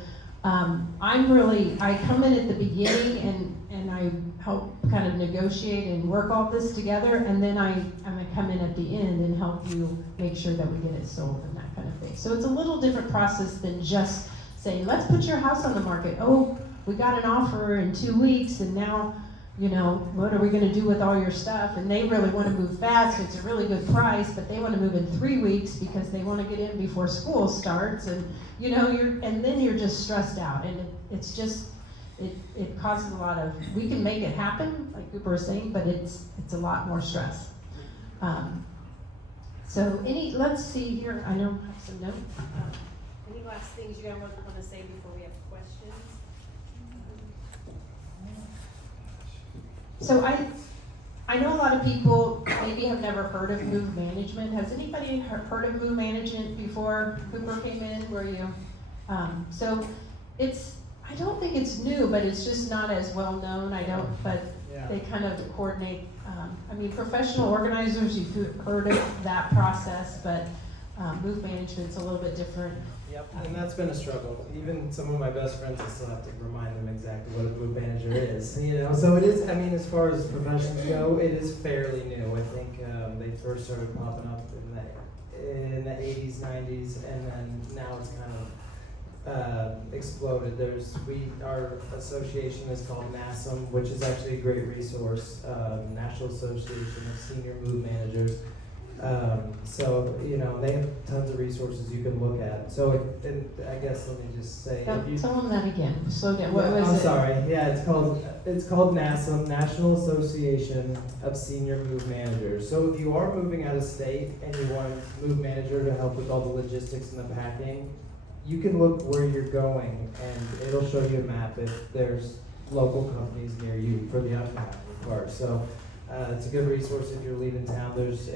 I come in at the beginning and I help kind of negotiate and work all this together, and then I'm gonna come in at the end and help you make sure that we get it sold and that kind of thing. So it's a little different process than just saying, let's put your house on the market. Oh, we got an offer in 2 weeks, and now, you know, what are we gonna do with all your stuff? And they really wanna move fast, it's a really good price, but they wanna move in 3 weeks because they wanna get in before school starts, and you know, and then you're just stressed out, and it's just, it causes a lot of, we can make it happen, like Cooper was saying, but it's a lot more stress. So let's see here, I know I have some notes. Any last things you guys want to say before we have questions? So I know a lot of people maybe have never heard of move management. Has anybody heard of move management before Cooper came in? Where you? So I don't think it's new, but it's just not as well known. But they kind of coordinate. I mean, professional organizers, you've heard of that process, but move management's a little bit different. Yep, and that's been a struggle. Even some of my best friends, I still have to remind them exactly what a move manager is. You know, so it is. I mean, as far as professions go, it is fairly new. I think they first started popping up in the 80s, 90s, and then now it's kind of exploded. Our association is called NASM, which is actually a great resource. National Association of Senior Move Managers. So, you know, they have tons of resources you can look at. So, and I guess let me just say, if you, Tell them that again. Slow down. What was I'm it? sorry. Yeah, it's called NASM, National Association of Senior Move Managers. So if you are moving out of state and you want a move manager to help with all the logistics and the packing, you can look where you're going and it'll show you a map if there's local companies near you for the unpacking part. So it's a good resource if you're leaving town. There's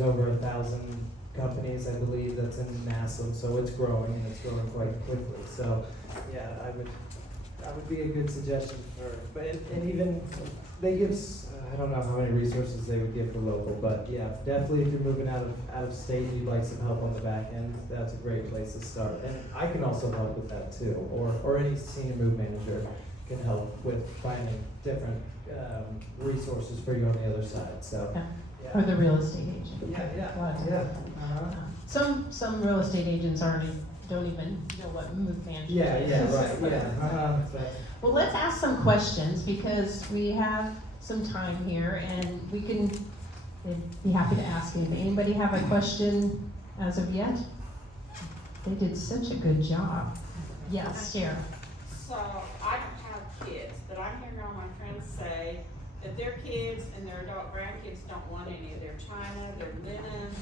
over 1,000 companies, I believe, that's in NASM, so it's growing and it's growing quite quickly. So yeah, I would be a good suggestion for, and even they give, I don't know how many resources they would give for local, but yeah, definitely if you're moving out of state and you'd like some help on the back end, that's a great place to start. And I can also help with that too, or any senior move manager can help with finding different resources for you on the other side. So Or the real estate agent. yeah. Some real estate agents don't even know what move management is. Right. Well, let's ask some questions because we have some time here and we'd be happy to ask anybody. Anybody have a question as of yet? They did such a good job. Yes, Sharon. So I don't have kids, but I'm hearing all my friends say that their kids and their adult grandkids don't want any of their china, their linens,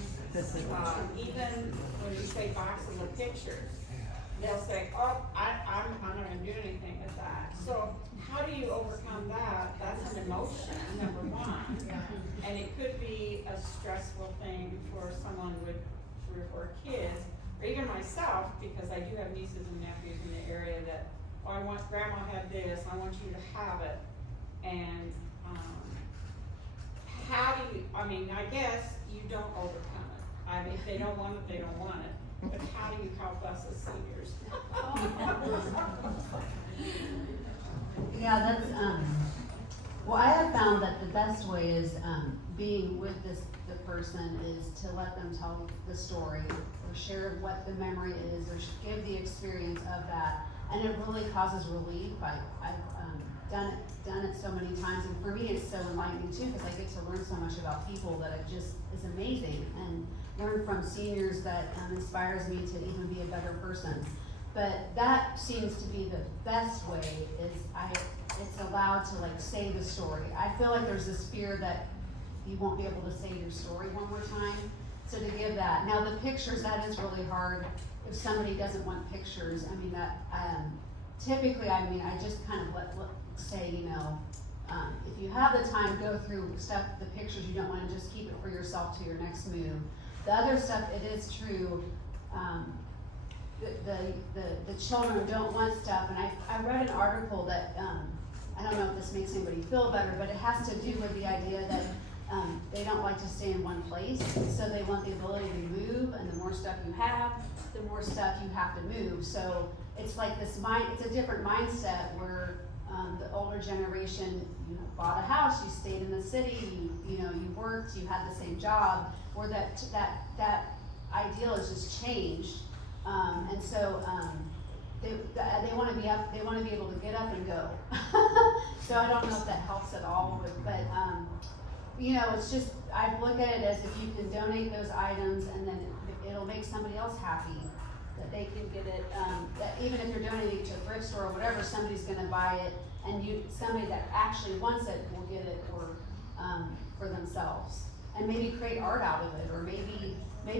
even when you say boxes of pictures, they'll say, oh, I'm not gonna do anything with that. So how do you overcome that? That's an emotion, number one. And it could be a stressful thing for someone with 3 or 4 kids, or even myself, because I do have nieces and nephews in the area that, oh, I want, grandma had this, I want you to have it. And how do you, I guess you don't overcome it. If they don't want it, they don't want it. But how do you help us as seniors? Yeah, that's, well, I have found that the best way is, being with the person is to let them tell the story or share what the memory is or give the experience of that. And it really causes relief. I've done it so many times, and for me it's so enlightening too, because I get to learn so much about people that it just is amazing, and learn from seniors that inspires me to even be a better person. But that seems to be the best way, is it's allowed to say the story. I feel like there's this fear that you won't be able to say your story one more time, so to give that. Now the pictures, that is really hard. If somebody doesn't want pictures, typically, I just kind of say, if you have the time, go through the pictures. You don't want to just keep it for yourself to your next move. The other stuff, it is true, the children don't want stuff, and I read an article that, I don't know if this makes anybody feel better, but it has to do with the idea that they don't like to stay in one place, so they want the ability to move, and the more stuff you have, the more stuff you have to move. So it's like this it's a different mindset where the older generation, bought a house, you stayed in the city, you worked, you had the same job, or that ideal has just changed, and so they want to be up, they want to be able to get up and go. So I don't know if that helps at all, but it's just, I look at it as if you can donate those items and then it'll make somebody else happy, that they can get it, that even if you're donating it to a thrift store or whatever, somebody's gonna buy it, and somebody that actually wants it will get it for themselves. And maybe create art out of it, or maybe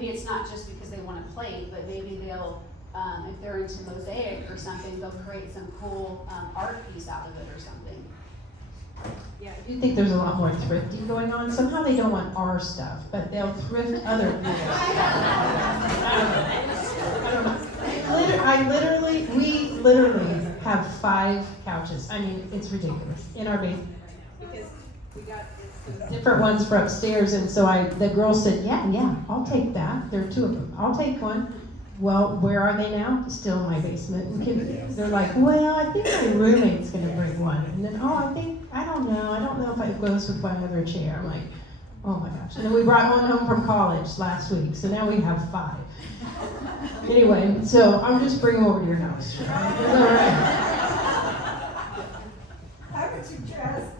it's not just because they want to play, but maybe they'll, if they're into mosaic or something, they'll create some cool art piece out of it or something. Yeah, I do think there's a lot more thrifting going on. Somehow they don't want our stuff, but they'll thrift other people. I don't know. We literally have 5 couches. It's ridiculous in our basement. Because we got different ones for upstairs, and so the girl said, yeah, I'll take that. There are 2 of them. I'll take one. Well, where are they now? Still in my basement. And they're like, well, I think my roommate's gonna bring one. And then, I don't know if it goes with my other chair. I'm like, oh my gosh. And then we brought one home from college last week, so now we have 5. Anyway, so I'm just bringing them over to your house. Right? All right. I would suggest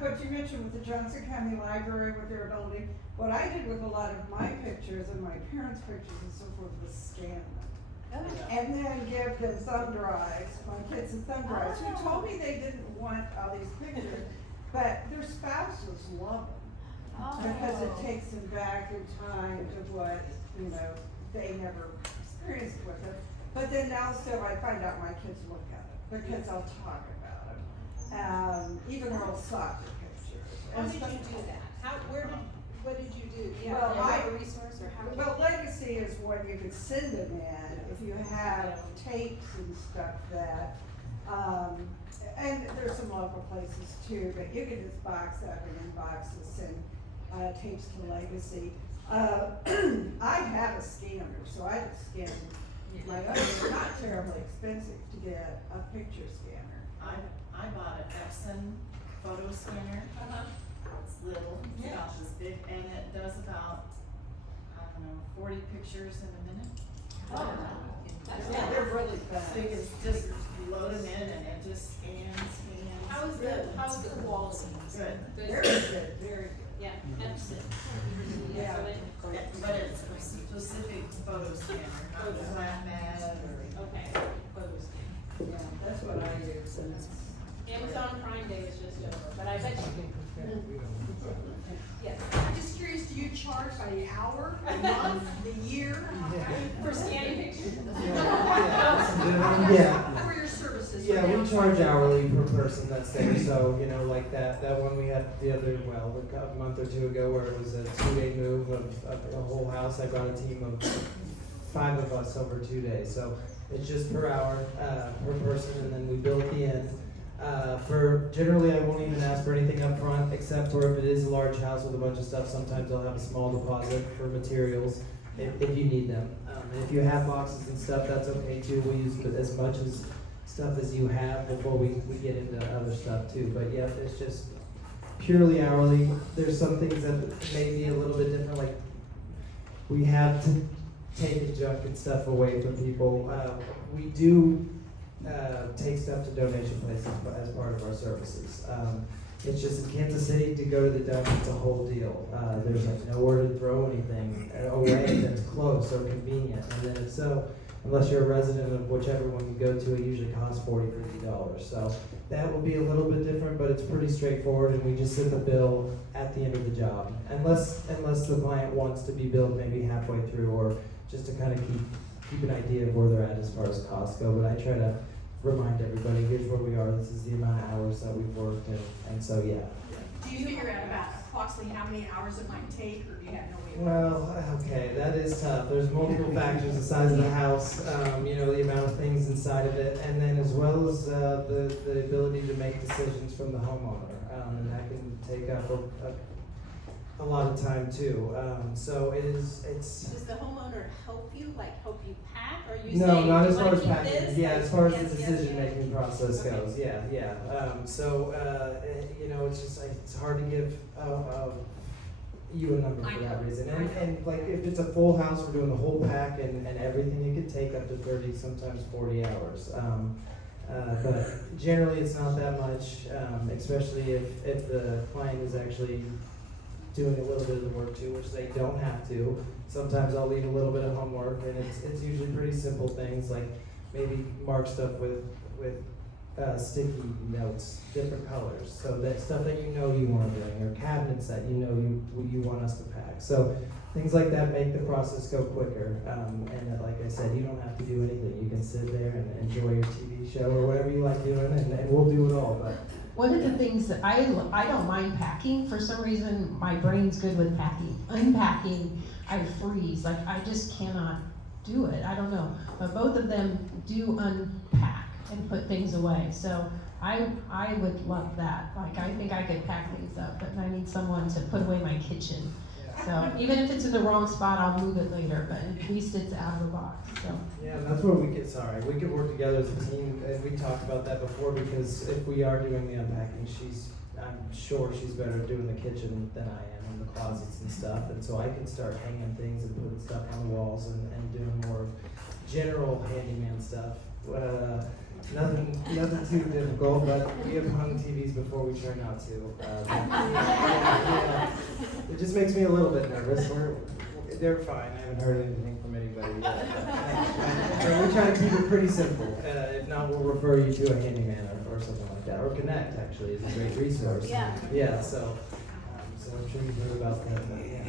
what you mentioned with the Johnson County Library, what they're building. What I did with a lot of my pictures and my parents' pictures and so forth was scan them. And then give them thumb drives, my kids thumb drives, who told me they didn't want all these pictures, but their spouses love them. Because it takes them back in time to what, you know, they never experienced with it. But then now still I find out my kids look at it, because I'll talk about them. Even their old soccer pictures. How And did stuff. you do that? What did you do? Yeah, Well, did you have a resource or how did you? Well, legacy is when you could send them in, if you have tapes and stuff that, and there's some local places too, but you can just box up and in boxes send, tapes to legacy. I have a scanner, so I just scan my own. It's not terribly expensive to get a picture scanner. I bought an Epson photo scanner. It's little, it's about this big, and it does about, I don't know, 40 pictures in a minute. Yeah, they're really fast. So you can just load them in and it just scans. How's the quality? Good. Very good, very good. Yeah, Epson. Yeah. So But it's a specific photo scanner, not a flat mat or. okay, photos. Yeah, that's what I use, and it's. Amazon Prime Day is just over, but I bet you. Yes, I'm just curious, do you charge by the hour, the month, the year? for scanning pictures. Yeah. For your services? Yeah, for we downsizing? charge hourly per person that's there, so, you know, like that one we had the other, a month or two ago where it was a 2-day move of the whole house. I brought a team of 5 of us over 2 days, so it's just per hour, per person, and then we bill at the end. Generally I won't even ask for anything up front, except for if it is a large house with a bunch of stuff, sometimes I'll have a small deposit for materials if you need them. And if you have boxes and stuff, that's okay too. We use as much as stuff as you have before we get into other stuff too. But yeah, it's just purely hourly. There's some things that may be a little bit different, like we have to take the junk and stuff away from people. We do take stuff to donation places as part of our services. It's just in Kansas City to go to the dump, it's a whole deal. There's like nowhere to throw anything away that's close or convenient. And then so, unless you're a resident of whichever one you go to, it usually costs $40, $50. So that will be a little bit different, but it's pretty straightforward, and we just send the bill at the end of the job. Unless the client wants to be billed maybe halfway through, or just to kind of keep an idea of where they're at as far as costs go. But I try to remind everybody, here's where we are, this is the amount of hours that we've worked, and so yeah. Do you figure out about approximately how many hours it might take, or do you have no way of? Well, okay, that is tough. There's multiple factors: the size of the house, you know, the amount of things inside of it, and then as well as the ability to make decisions from the homeowner, and that can take up a lot of time too. So it's. Does the homeowner help you pack, or you say? No, not as "You far wanna as keep packing. this?" Yeah, Like, as far as yes, the yes, decision-making yes. process Okay. goes, yeah. You know, it's just, it's hard to give you a number I for that know, reason. I know. And like, if it's a full house, we're doing the whole pack and everything, it could take up to 30, sometimes 40 hours. But generally, it's not that much, especially if the client is actually doing a little bit of the work too, which they don't have to. Sometimes I'll leave a little bit of homework, and it's usually pretty simple things, like maybe mark stuff with sticky notes, different colors, so that stuff that you know you want to bring, or cabinets that you know you want us to pack. So things like that make the process go quicker. And like I said, you don't have to do anything. You can sit there and enjoy your TV show or whatever you like doing, and we'll do it all. But One of the things that I don't mind packing. For some reason, my brain's good with packing. Unpacking, I freeze. Like, I just cannot do it. I don't know. But both of them do unpack and put things away. So I would love that. Like, I think I could pack things up, but I need someone to put away my kitchen. So even if it's in the wrong spot, I'll move it later, but at least it's out of the box, so. yeah, that's where we can work together as a team, and we talked about that before, because if we are doing the unpacking, I'm sure she's better at doing the kitchen than I am, and the closets and stuff, and so I can start hanging things and putting stuff on the walls and doing more general handyman stuff. Nothing too difficult, but we have hung TVs before we try not to. Yeah. It just makes me a little bit nervous. They're fine. I haven't heard anything from anybody yet. So we try to keep it pretty simple. If not, we'll refer you to a handyman or something like that. Or Connect, actually, is a great resource. Yeah. Yeah, so I'm sure you've heard about that, but yeah.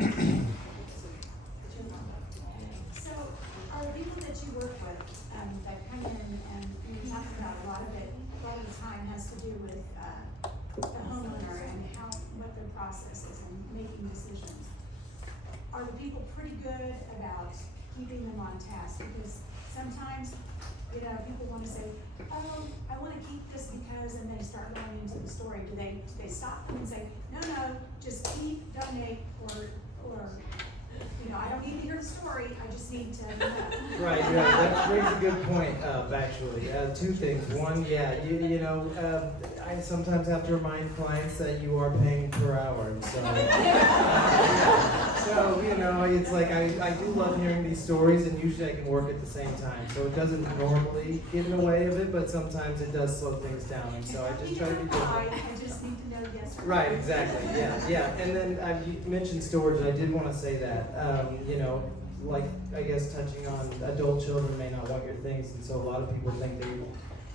So, are the people that you work with, that come in and you talk about a lot of it, all the time has to do with, the homeowner and what their process is and making decisions. Are the people pretty good about keeping them on task? Because sometimes, people wanna say, oh, I wanna keep this because, and they start going into the story. Do they stop them and say, no, just keep, donate, or, I don't need to hear the story, I just need to know. Right, that brings a good point up, actually. Two things. One, I sometimes have to remind clients that you are paying per hour, and so, it's like I do love hearing these stories, and usually I can work at the same time, so it doesn't normally get in the way of it, but sometimes it does slow things down, and so I just try to be good. I just need to know yes or no. Right, exactly, yeah. And then you mentioned storage, and I did want to say that, like, I guess touching on adult children may not want your things, and so a lot of people think they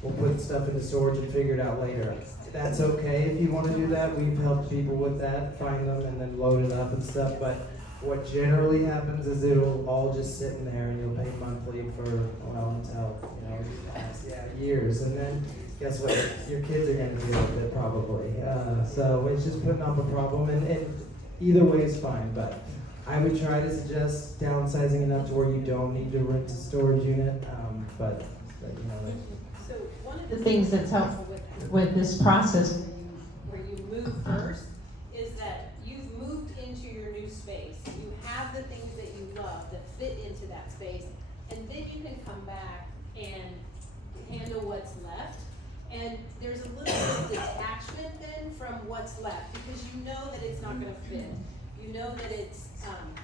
will put stuff into storage and figure it out later. That's okay if you want to do that. We've helped people with that, find them and then load it up and stuff, but what generally happens is it'll all just sit in there and you'll pay monthly for, until, years. And then guess what? Your kids are going to deal with it probably. So it's just putting up a problem, and either way is fine, but I would try to suggest downsizing enough to where you don't need to rent a storage unit, but. So one of The things that's helpful with this process, where you move first, is that you've moved into your new space. You have the things that you love that fit into that space, and then you can come back and handle what's left. And there's a little bit of detachment then from what's left, because you know that it's not gonna fit. You know that it's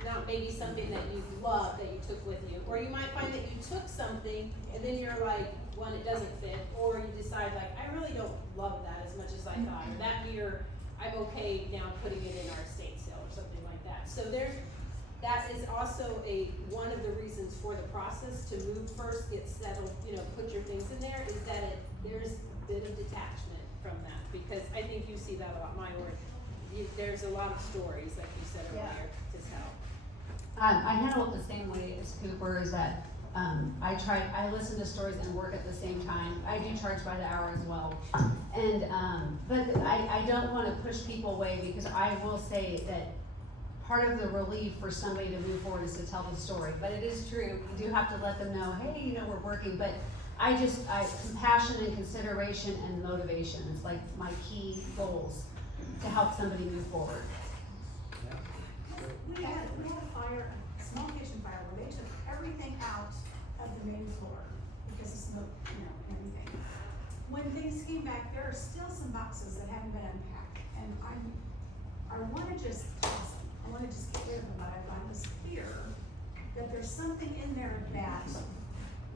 not maybe something that you love that you took with you, or you might find that you took something and then you're like, one, it doesn't fit, or you decide like, I really don't love that as much as I thought, or that mirror, I'm okay now putting it in our estate sale or something like that. So that is also one of the reasons for the process to move first, get settled, put your things in there, is that there's a bit of detachment from that, because I think you see that a lot, my work. There's a lot of stories, like you said earlier, to tell. I handle it the same way as Cooper, is that I listen to stories and work at the same time. I do charge by the hour as well. And, but I don't want to push people away, because I will say that part of the relief for somebody to move forward is to tell the story. But it is true, you do have to let them know, hey, we're working. But compassion and consideration and motivation is like my key goals to help somebody move forward. We had a small kitchen fire where they took everything out of the main floor because of smoke, and everything. When things came back, there are still some boxes that haven't been unpacked, and I wanna just toss them. I wanna just get rid of them, but I was clear that there's something in there that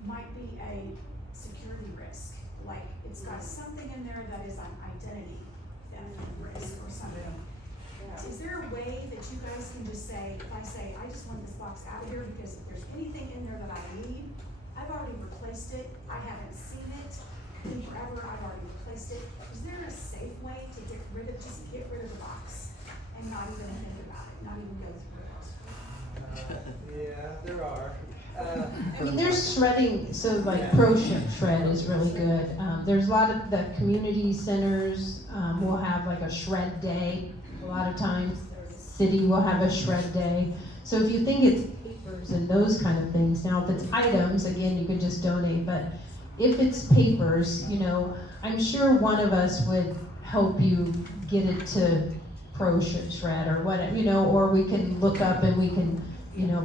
might be a security risk. Like, it's got something in there that is an identity risk or something. Is there a way that you guys can just say, if I say, I just want this box out of here because if there's anything in there that I need, I've already replaced it, I haven't seen it in forever, I've already replaced it. Is there a safe way to get rid of the box and not even think about it, not even go through it? Yeah, there are. there's shredding, so like Pro Shred is really good. There's a lot of the community centers will have like a shred day. A lot of times, the city will have a shred day. So if you think it's papers and those kind of things, now if it's items, again, you could just donate. But if it's papers, I'm sure one of us would help you get it to Pro Shred or whatever, or we can look up and we can,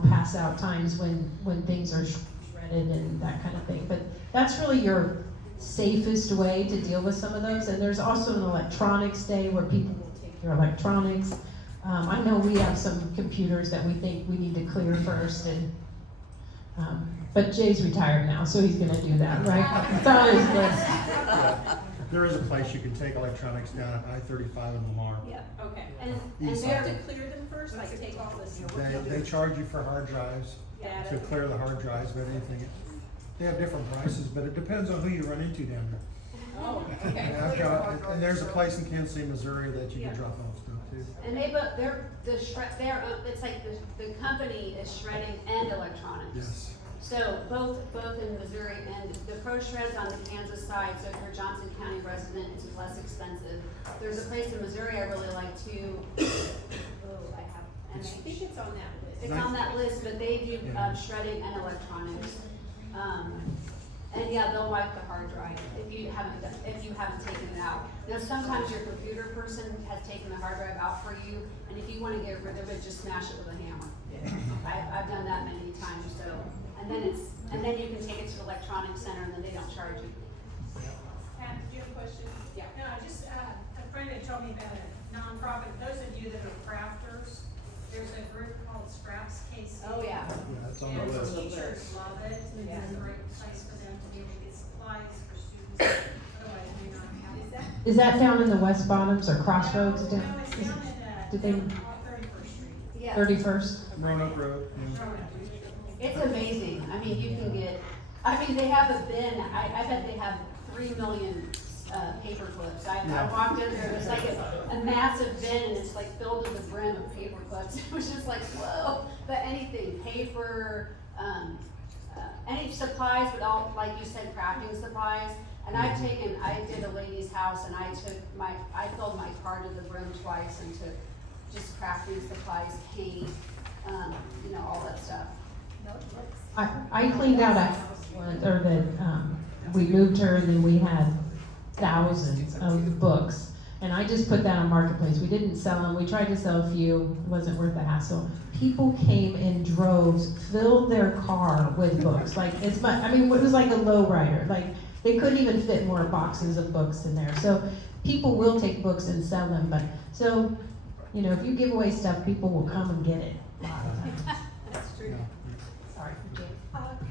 pass out times when things are shredded and that kind of thing. But that's really your safest way to deal with some of those. And there's also an electronics day where people will take your electronics. I know we have some computers that we think we need to clear first, and But Jay's retired now, so he's gonna do that, right? It's on his list. There is a place you can take electronics down at I-35 in Lamar. Yeah. Okay. And You East have they're, to clear them first, like take all this. They charge you for hard drives, Data. to clear the hard drives, but anything, they have different prices, but it depends on who you run into down there. Oh, okay. And and there's a place in Kansas City, Missouri that you can drop off stuff to. and it's like the company is shredding and electronics. Yes. So both in Missouri and the Pro Shred's on the Kansas side, so if you're a Johnson County resident, it's less expensive. There's a place in Missouri I really like too. Oh, I have, I think it's on that list. it's on that list, but they do Yeah. shredding and electronics. And yeah, they'll wipe the hard drive if you haven't taken it out. Now, sometimes your computer person has taken the hard drive out for you, and if you wanna get rid of it, just smash it with a hammer. I've done that many times, so, and then you can take it to the electronics center and then they don't charge you. Pat, did you have a question? Yeah. No, just, a friend had told me about a nonprofit, those of you that are crafters, there's a group called Scraps KC. Oh, yeah. Yeah, it's on the And list. teachers love it, and it's a great place for them to be able to get supplies for students that otherwise may not have. Is that? Is that down in the West Bottoms or Crossroads? No, it's down Did at, they- 31st Street. Yeah. 31st? Roanoke Road, yeah. It's amazing. I mean, you can get, they have a bin, I bet they have 3 million, paper clips. I Yeah. walked in there, there's like a massive bin and it's like filled to the brim of paper clips. It was just like, whoa, but anything, paper, any supplies, but all, like you said, crafting supplies. And I did a lady's house and I filled my car to the brim twice and took just crafting supplies, paint, all that stuff. I cleaned out a house once, or we moved her and then we had thousands of books. And I just put that on Marketplace. We didn't sell them. We tried to sell a few. It wasn't worth the hassle. People came in droves, filled their car with books. Like as much, it was like a lowrider. Like they couldn't even fit more boxes of books in there. So people will take books and sell them. But so, if you give away stuff, people will come and get it a lot of times. That's true. Sorry, Jane.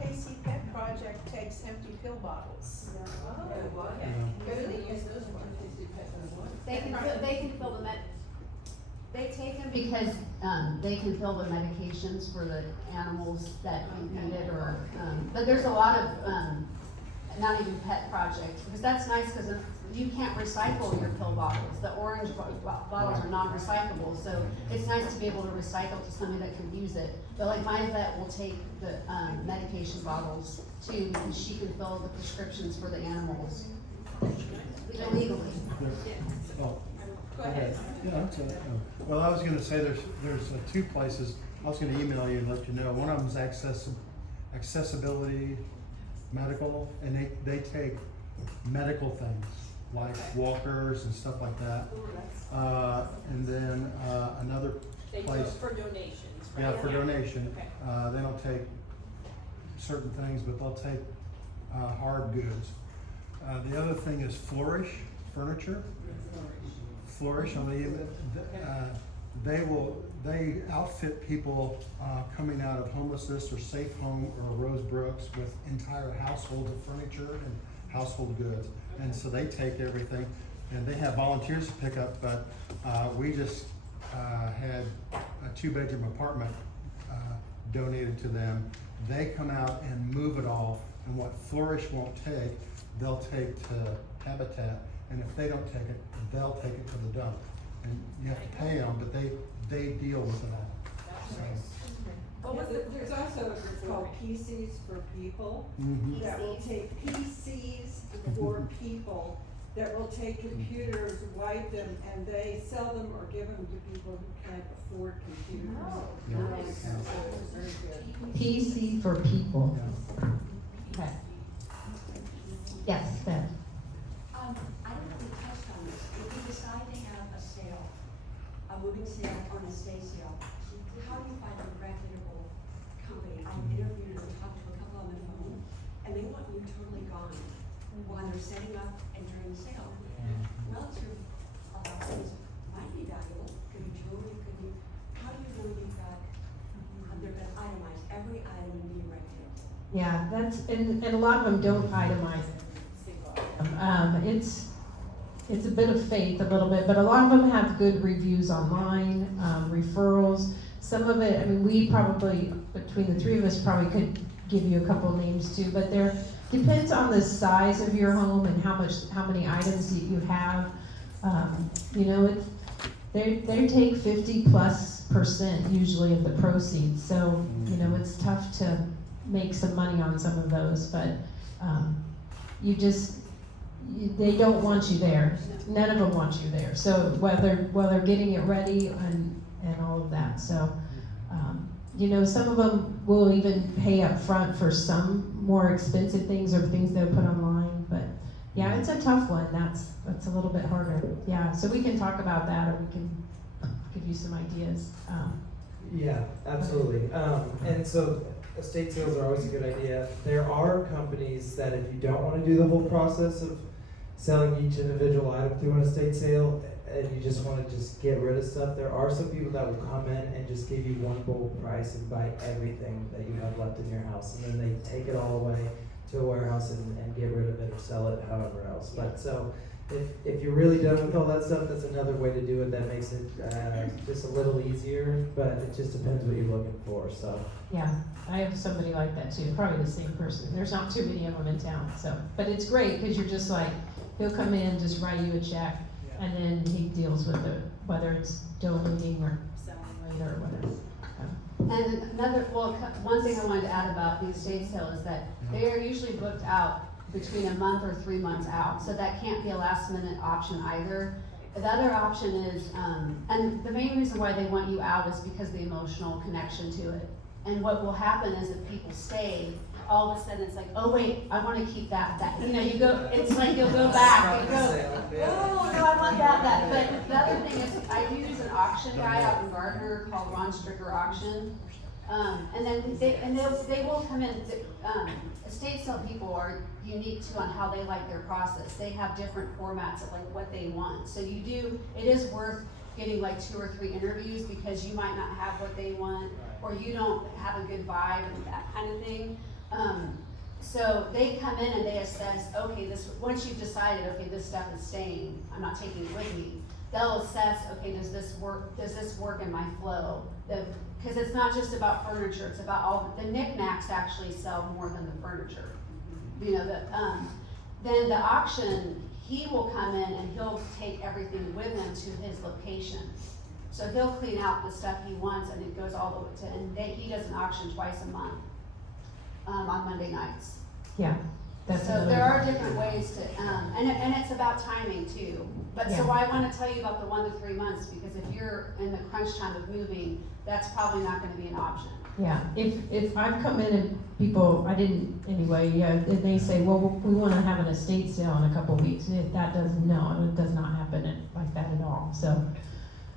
KC Pet Project takes empty pill bottles. They can fill the they take them because, they can fill the medications for the animals that need it or, but there's a lot of, not even pet projects, because that's nice because you can't recycle your pill bottles. The orange bottles are non-recyclable, so it's nice to be able to recycle to somebody that can use it. But like my vet will take the, medication bottles too, because she can fill the prescriptions for the animals illegally. Oh, Go ahead. yeah, well, I was gonna say there's two places, I was gonna email you and let you know. One of them's accessibility medical, and they take medical things, like walkers and stuff like that. And then, another They do place. it for donations, right? Yeah, for donation. Okay. They don't take certain things, but they'll take, hard goods. The other thing is Flourish Furniture. Flourish, they outfit people, coming out of homelessness or Safe Home or Rose Brooks with entire households of furniture and household goods. And so they take everything, and they have volunteers to pick up, but, we just, had a 2-bedroom apartment, donated to them. They come out and move it all, and what Flourish won't take, they'll take to Habitat, and if they don't take it, they'll take it to the dump. And you have to pay them, but they deal with it all. So, There's also a group called PCs for People, mhm. that will take PCs for people, that will take computers, wipe them, and they sell them or give them to people who can't afford computers. Yeah. So it's very good. PC for people. Yeah. Okay. Yes, Bev. I don't know if we touched on this, if we decide to have a sale, a moving sale or an estate sale, how do you find a reputable company? I interviewed and talked to a couple on the phone, and they want you totally gone while they're setting up and during the sale. Relative, things might be valuable, could be jewelry, could be, how do you know you've got, they're gonna itemize every item and be reputable? Yeah, and a lot of them don't itemize it. It's a bit of faith, a little bit, but a lot of them have good reviews online, referrals. Some of it, I mean, we probably, between the three of us, probably could give you a couple of names too, but there depends on the size of your home and how many items that you have. You know, they take 50+% usually of the proceeds, so you know it's tough to make some money on some of those, but they don't want you there. None of them want you there. So while they're getting it ready and all of that, so you know, some of them will even pay up front for some more expensive things or things they'll put online. But yeah, it's a tough one. That's a little bit harder. Yeah, so we can talk about that, or we can give you some ideas. Yeah, absolutely. And so estate sales are always a good idea. There are companies that if you don't want to do the whole process of selling each individual item through an estate sale and you just want to just get rid of stuff, there are some people that will come in and just give you one bulk price and buy everything that you have left in your house, and then they take it all away to a warehouse and get rid of it or sell it however else. But so if you're really done with all that stuff, that's another way to do it that makes it just a little easier, but it just depends what you're looking for. So Yeah, I have somebody like that too, probably the same person. There's not too many of them in town, so. But it's great, because you're just like, he'll come in, just write you a check, and then he deals with it, whether it's donating or selling later or whatever. And one thing I wanted to add about the estate sale is that they are usually booked out between a month or 3 months out, so that can't be a last minute option either. The other option is, and the main reason why they want you out is because of the emotional connection to it. And what will happen is if people stay, all of a sudden it's like, oh wait, I want to keep that. You know, you go, it's like you'll go back and go, oh no, I want that. But the other thing is, I use an auction guy out in Gardner called Ron Stricker Auction. And then they will come in. Estate sale people are unique too on how they like their process. They have different formats of like what they want. So it is worth getting like 2 or 3 interviews, because you might not have what they want, or you don't have a good vibe and that kind of thing. So they come in and they assess, okay, once you've decided, okay, this stuff is staying, I'm not taking it with me, they'll assess, okay, does this work in my flow? Because it's not just about furniture, it's about all, the knickknacks actually sell more than the furniture. You know, then the auction, he will come in and he'll take everything with him to his location. So he'll clean out the stuff he wants, and it goes all the way to, he does an auction twice a month, on Monday nights. Yeah. So there are different ways to, and it's about timing too. But so I want to tell you about the 1 to 3 months, because if you're in the crunch time of moving, that's probably not going to be an option. Yeah, if I've come in and people, I didn't anyway, and they say, well, we want to have an estate sale in a couple of weeks. It does not happen like that at all. So.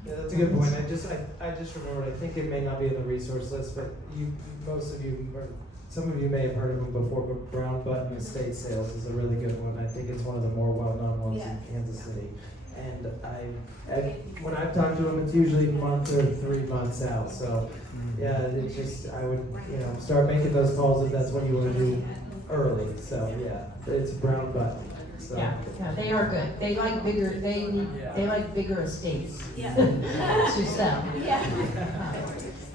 yeah, that's a good point. I just remembered. I think it may not be in the resource list, but some of you may have heard of them before. But Brown Button Estate Sales is a really good one. I think it's one of the more well-known ones in Kansas City. And when I've talked to them, it's usually a month or 3 months out. So yeah, it's just, I would start making those calls if that's what you want to do early. So yeah, it's Brown Button. So. Yeah, they are good. They like bigger. They like bigger estates to sell.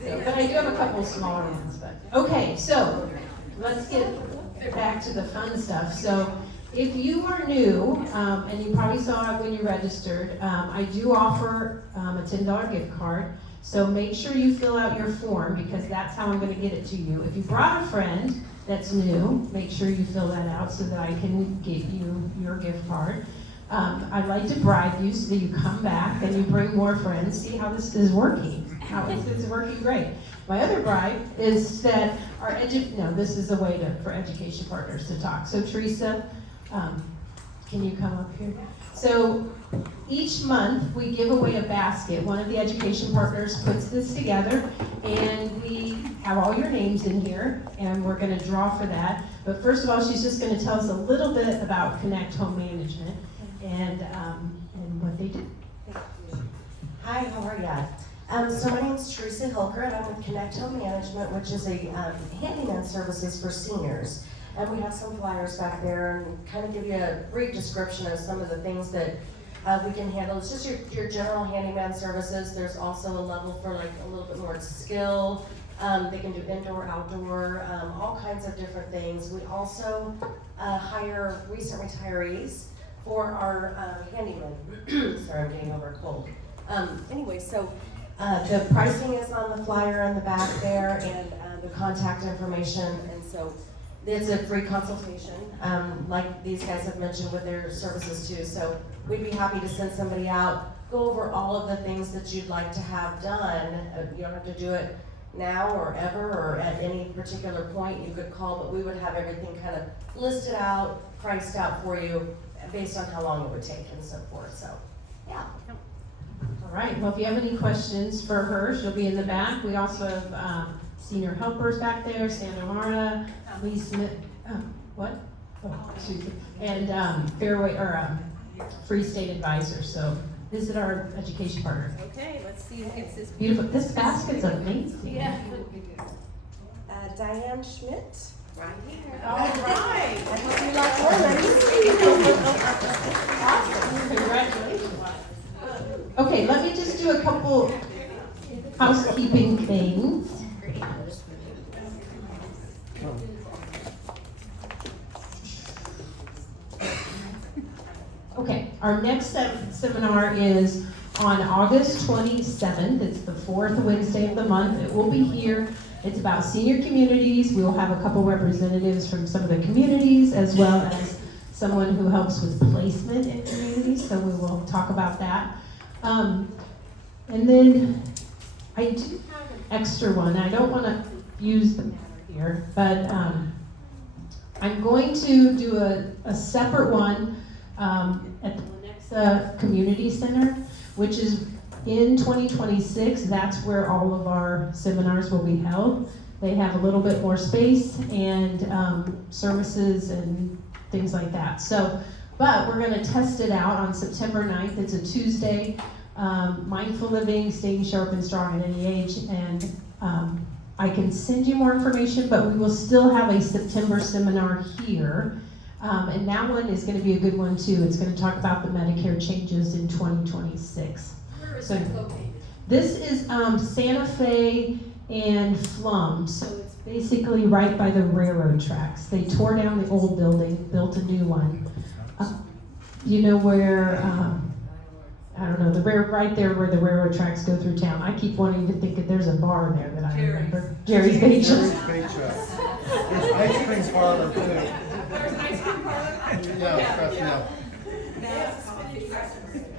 But I do have a couple smaller ones. But okay, so let's get back to the fun stuff. So if you are new, and you probably saw it when you registered, I do offer a $10 gift card. So make sure you fill out your form, because that's how I'm going to get it to you. If you brought a friend that's new, make sure you fill that out so that I can get you your gift card. I'd like to bribe you so that you come back and you bring more friends, see how this is working. It's working great. My other bribe is that this is a way for education partners to talk. So Teresa, can you come up here? So each month we give away a basket. One of the education partners puts this together, and we have all your names in here, and we're going to draw for that. But first of all, she's just going to tell us a little bit about Connect Home Management and what they do. Hi, how are ya? So my name's Teresa Hilker, and I'm with Connect Home Management, which is a handyman services for seniors. And we have some flyers back there and kind of give you a brief description of some of the things that we can handle. It's just your general handyman services. There's also a level for like a little bit more skill. They can do indoor, outdoor, all kinds of different things. We also hire recent retirees for our handyman. Sorry, I'm getting over a cold. Anyway, so the pricing is on the flyer in the back there, and the contact information, and so it's a free consultation, like these guys have mentioned with their services too. So we'd be happy to send somebody out, go over all of the things that you'd like to have done. You don't have to do it now or ever or at any particular point. You could call, but we would have everything kind of listed out, priced out for you based on how long it would take and so forth. So, yeah. All right, well, if you have any questions for her, she'll be in the back. We also have senior helpers back there, Santa Marta, Lee Smith, what? Oh, excuse me. And Fairway, or Free State Advisor. So visit our education partner. Okay, let's see who gets this beautiful, this basket's amazing. Yeah. Diane Schmidt. Right here. All right. I hope you like one. Awesome, congratulations. Okay, let me just do a couple housekeeping things. Okay, our next seminar is on August 27th. It's the fourth Wednesday of the month. It will be here. It's about senior communities. We will have a couple representatives from some of the communities, as well as someone who helps with placement in communities, so we will talk about that. And then I do have an extra one. I don't want to use the matter here, but I'm going to do a separate one at the Lenexa Community Center, which is in 2026. That's where all of our seminars will be held. They have a little bit more space and services and things like that. So, but we're going to test it out on September 9th. It's a Tuesday. Mindful living, staying sharp and strong at any age, and I can send you more information, but we will still have a September seminar here, and that one is going to be a good one too. It's going to talk about the Medicare changes in 2026. Where is So that located? this is Santa Fe and Flum, so it's basically right by the railroad tracks. They tore down the old building, built a new one. You know where, I don't know, right there where the railroad tracks go through town. I keep wanting to think that there's a bar there that I remember. Jerry's Bake Shop. Jerry's Bake Shop. There's ice cream parlor too. There's an ice cream parlor? Yeah.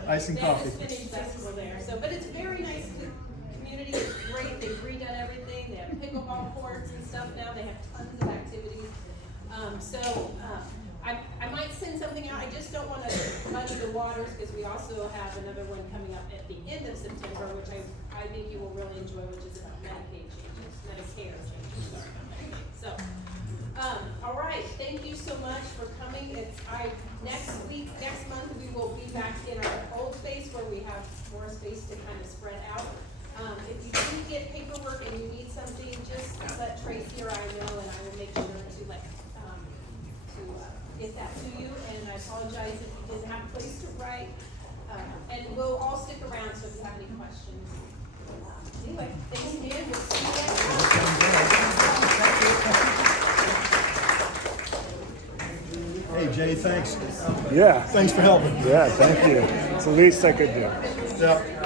Ice and They have coffee. a spinning festival there, so, but it's very nice community, it's great, they've redone everything, they have pickleball courts and stuff now, they have tons of activities. I might send something out, I just don't wanna muddy the waters, because we also have another one coming up at the end of September, which I think you will really enjoy, which is about Medicare changes. Sorry, not Medicaid. So, all right, thank you so much for coming. Next month, we will be back in our old space where we have more space to kind of spread out. If you do get paperwork and you need something, just let Tracy or I know, and I will make sure to get that to you. And I apologize if you didn't have a place to write. And we'll all stick around, so if you have any questions. Anyway, thanks again. We'll see you next time. Hey Jay, thanks. Yeah. Thanks for helping. Yeah, thank you. It's the least I could do. Yep.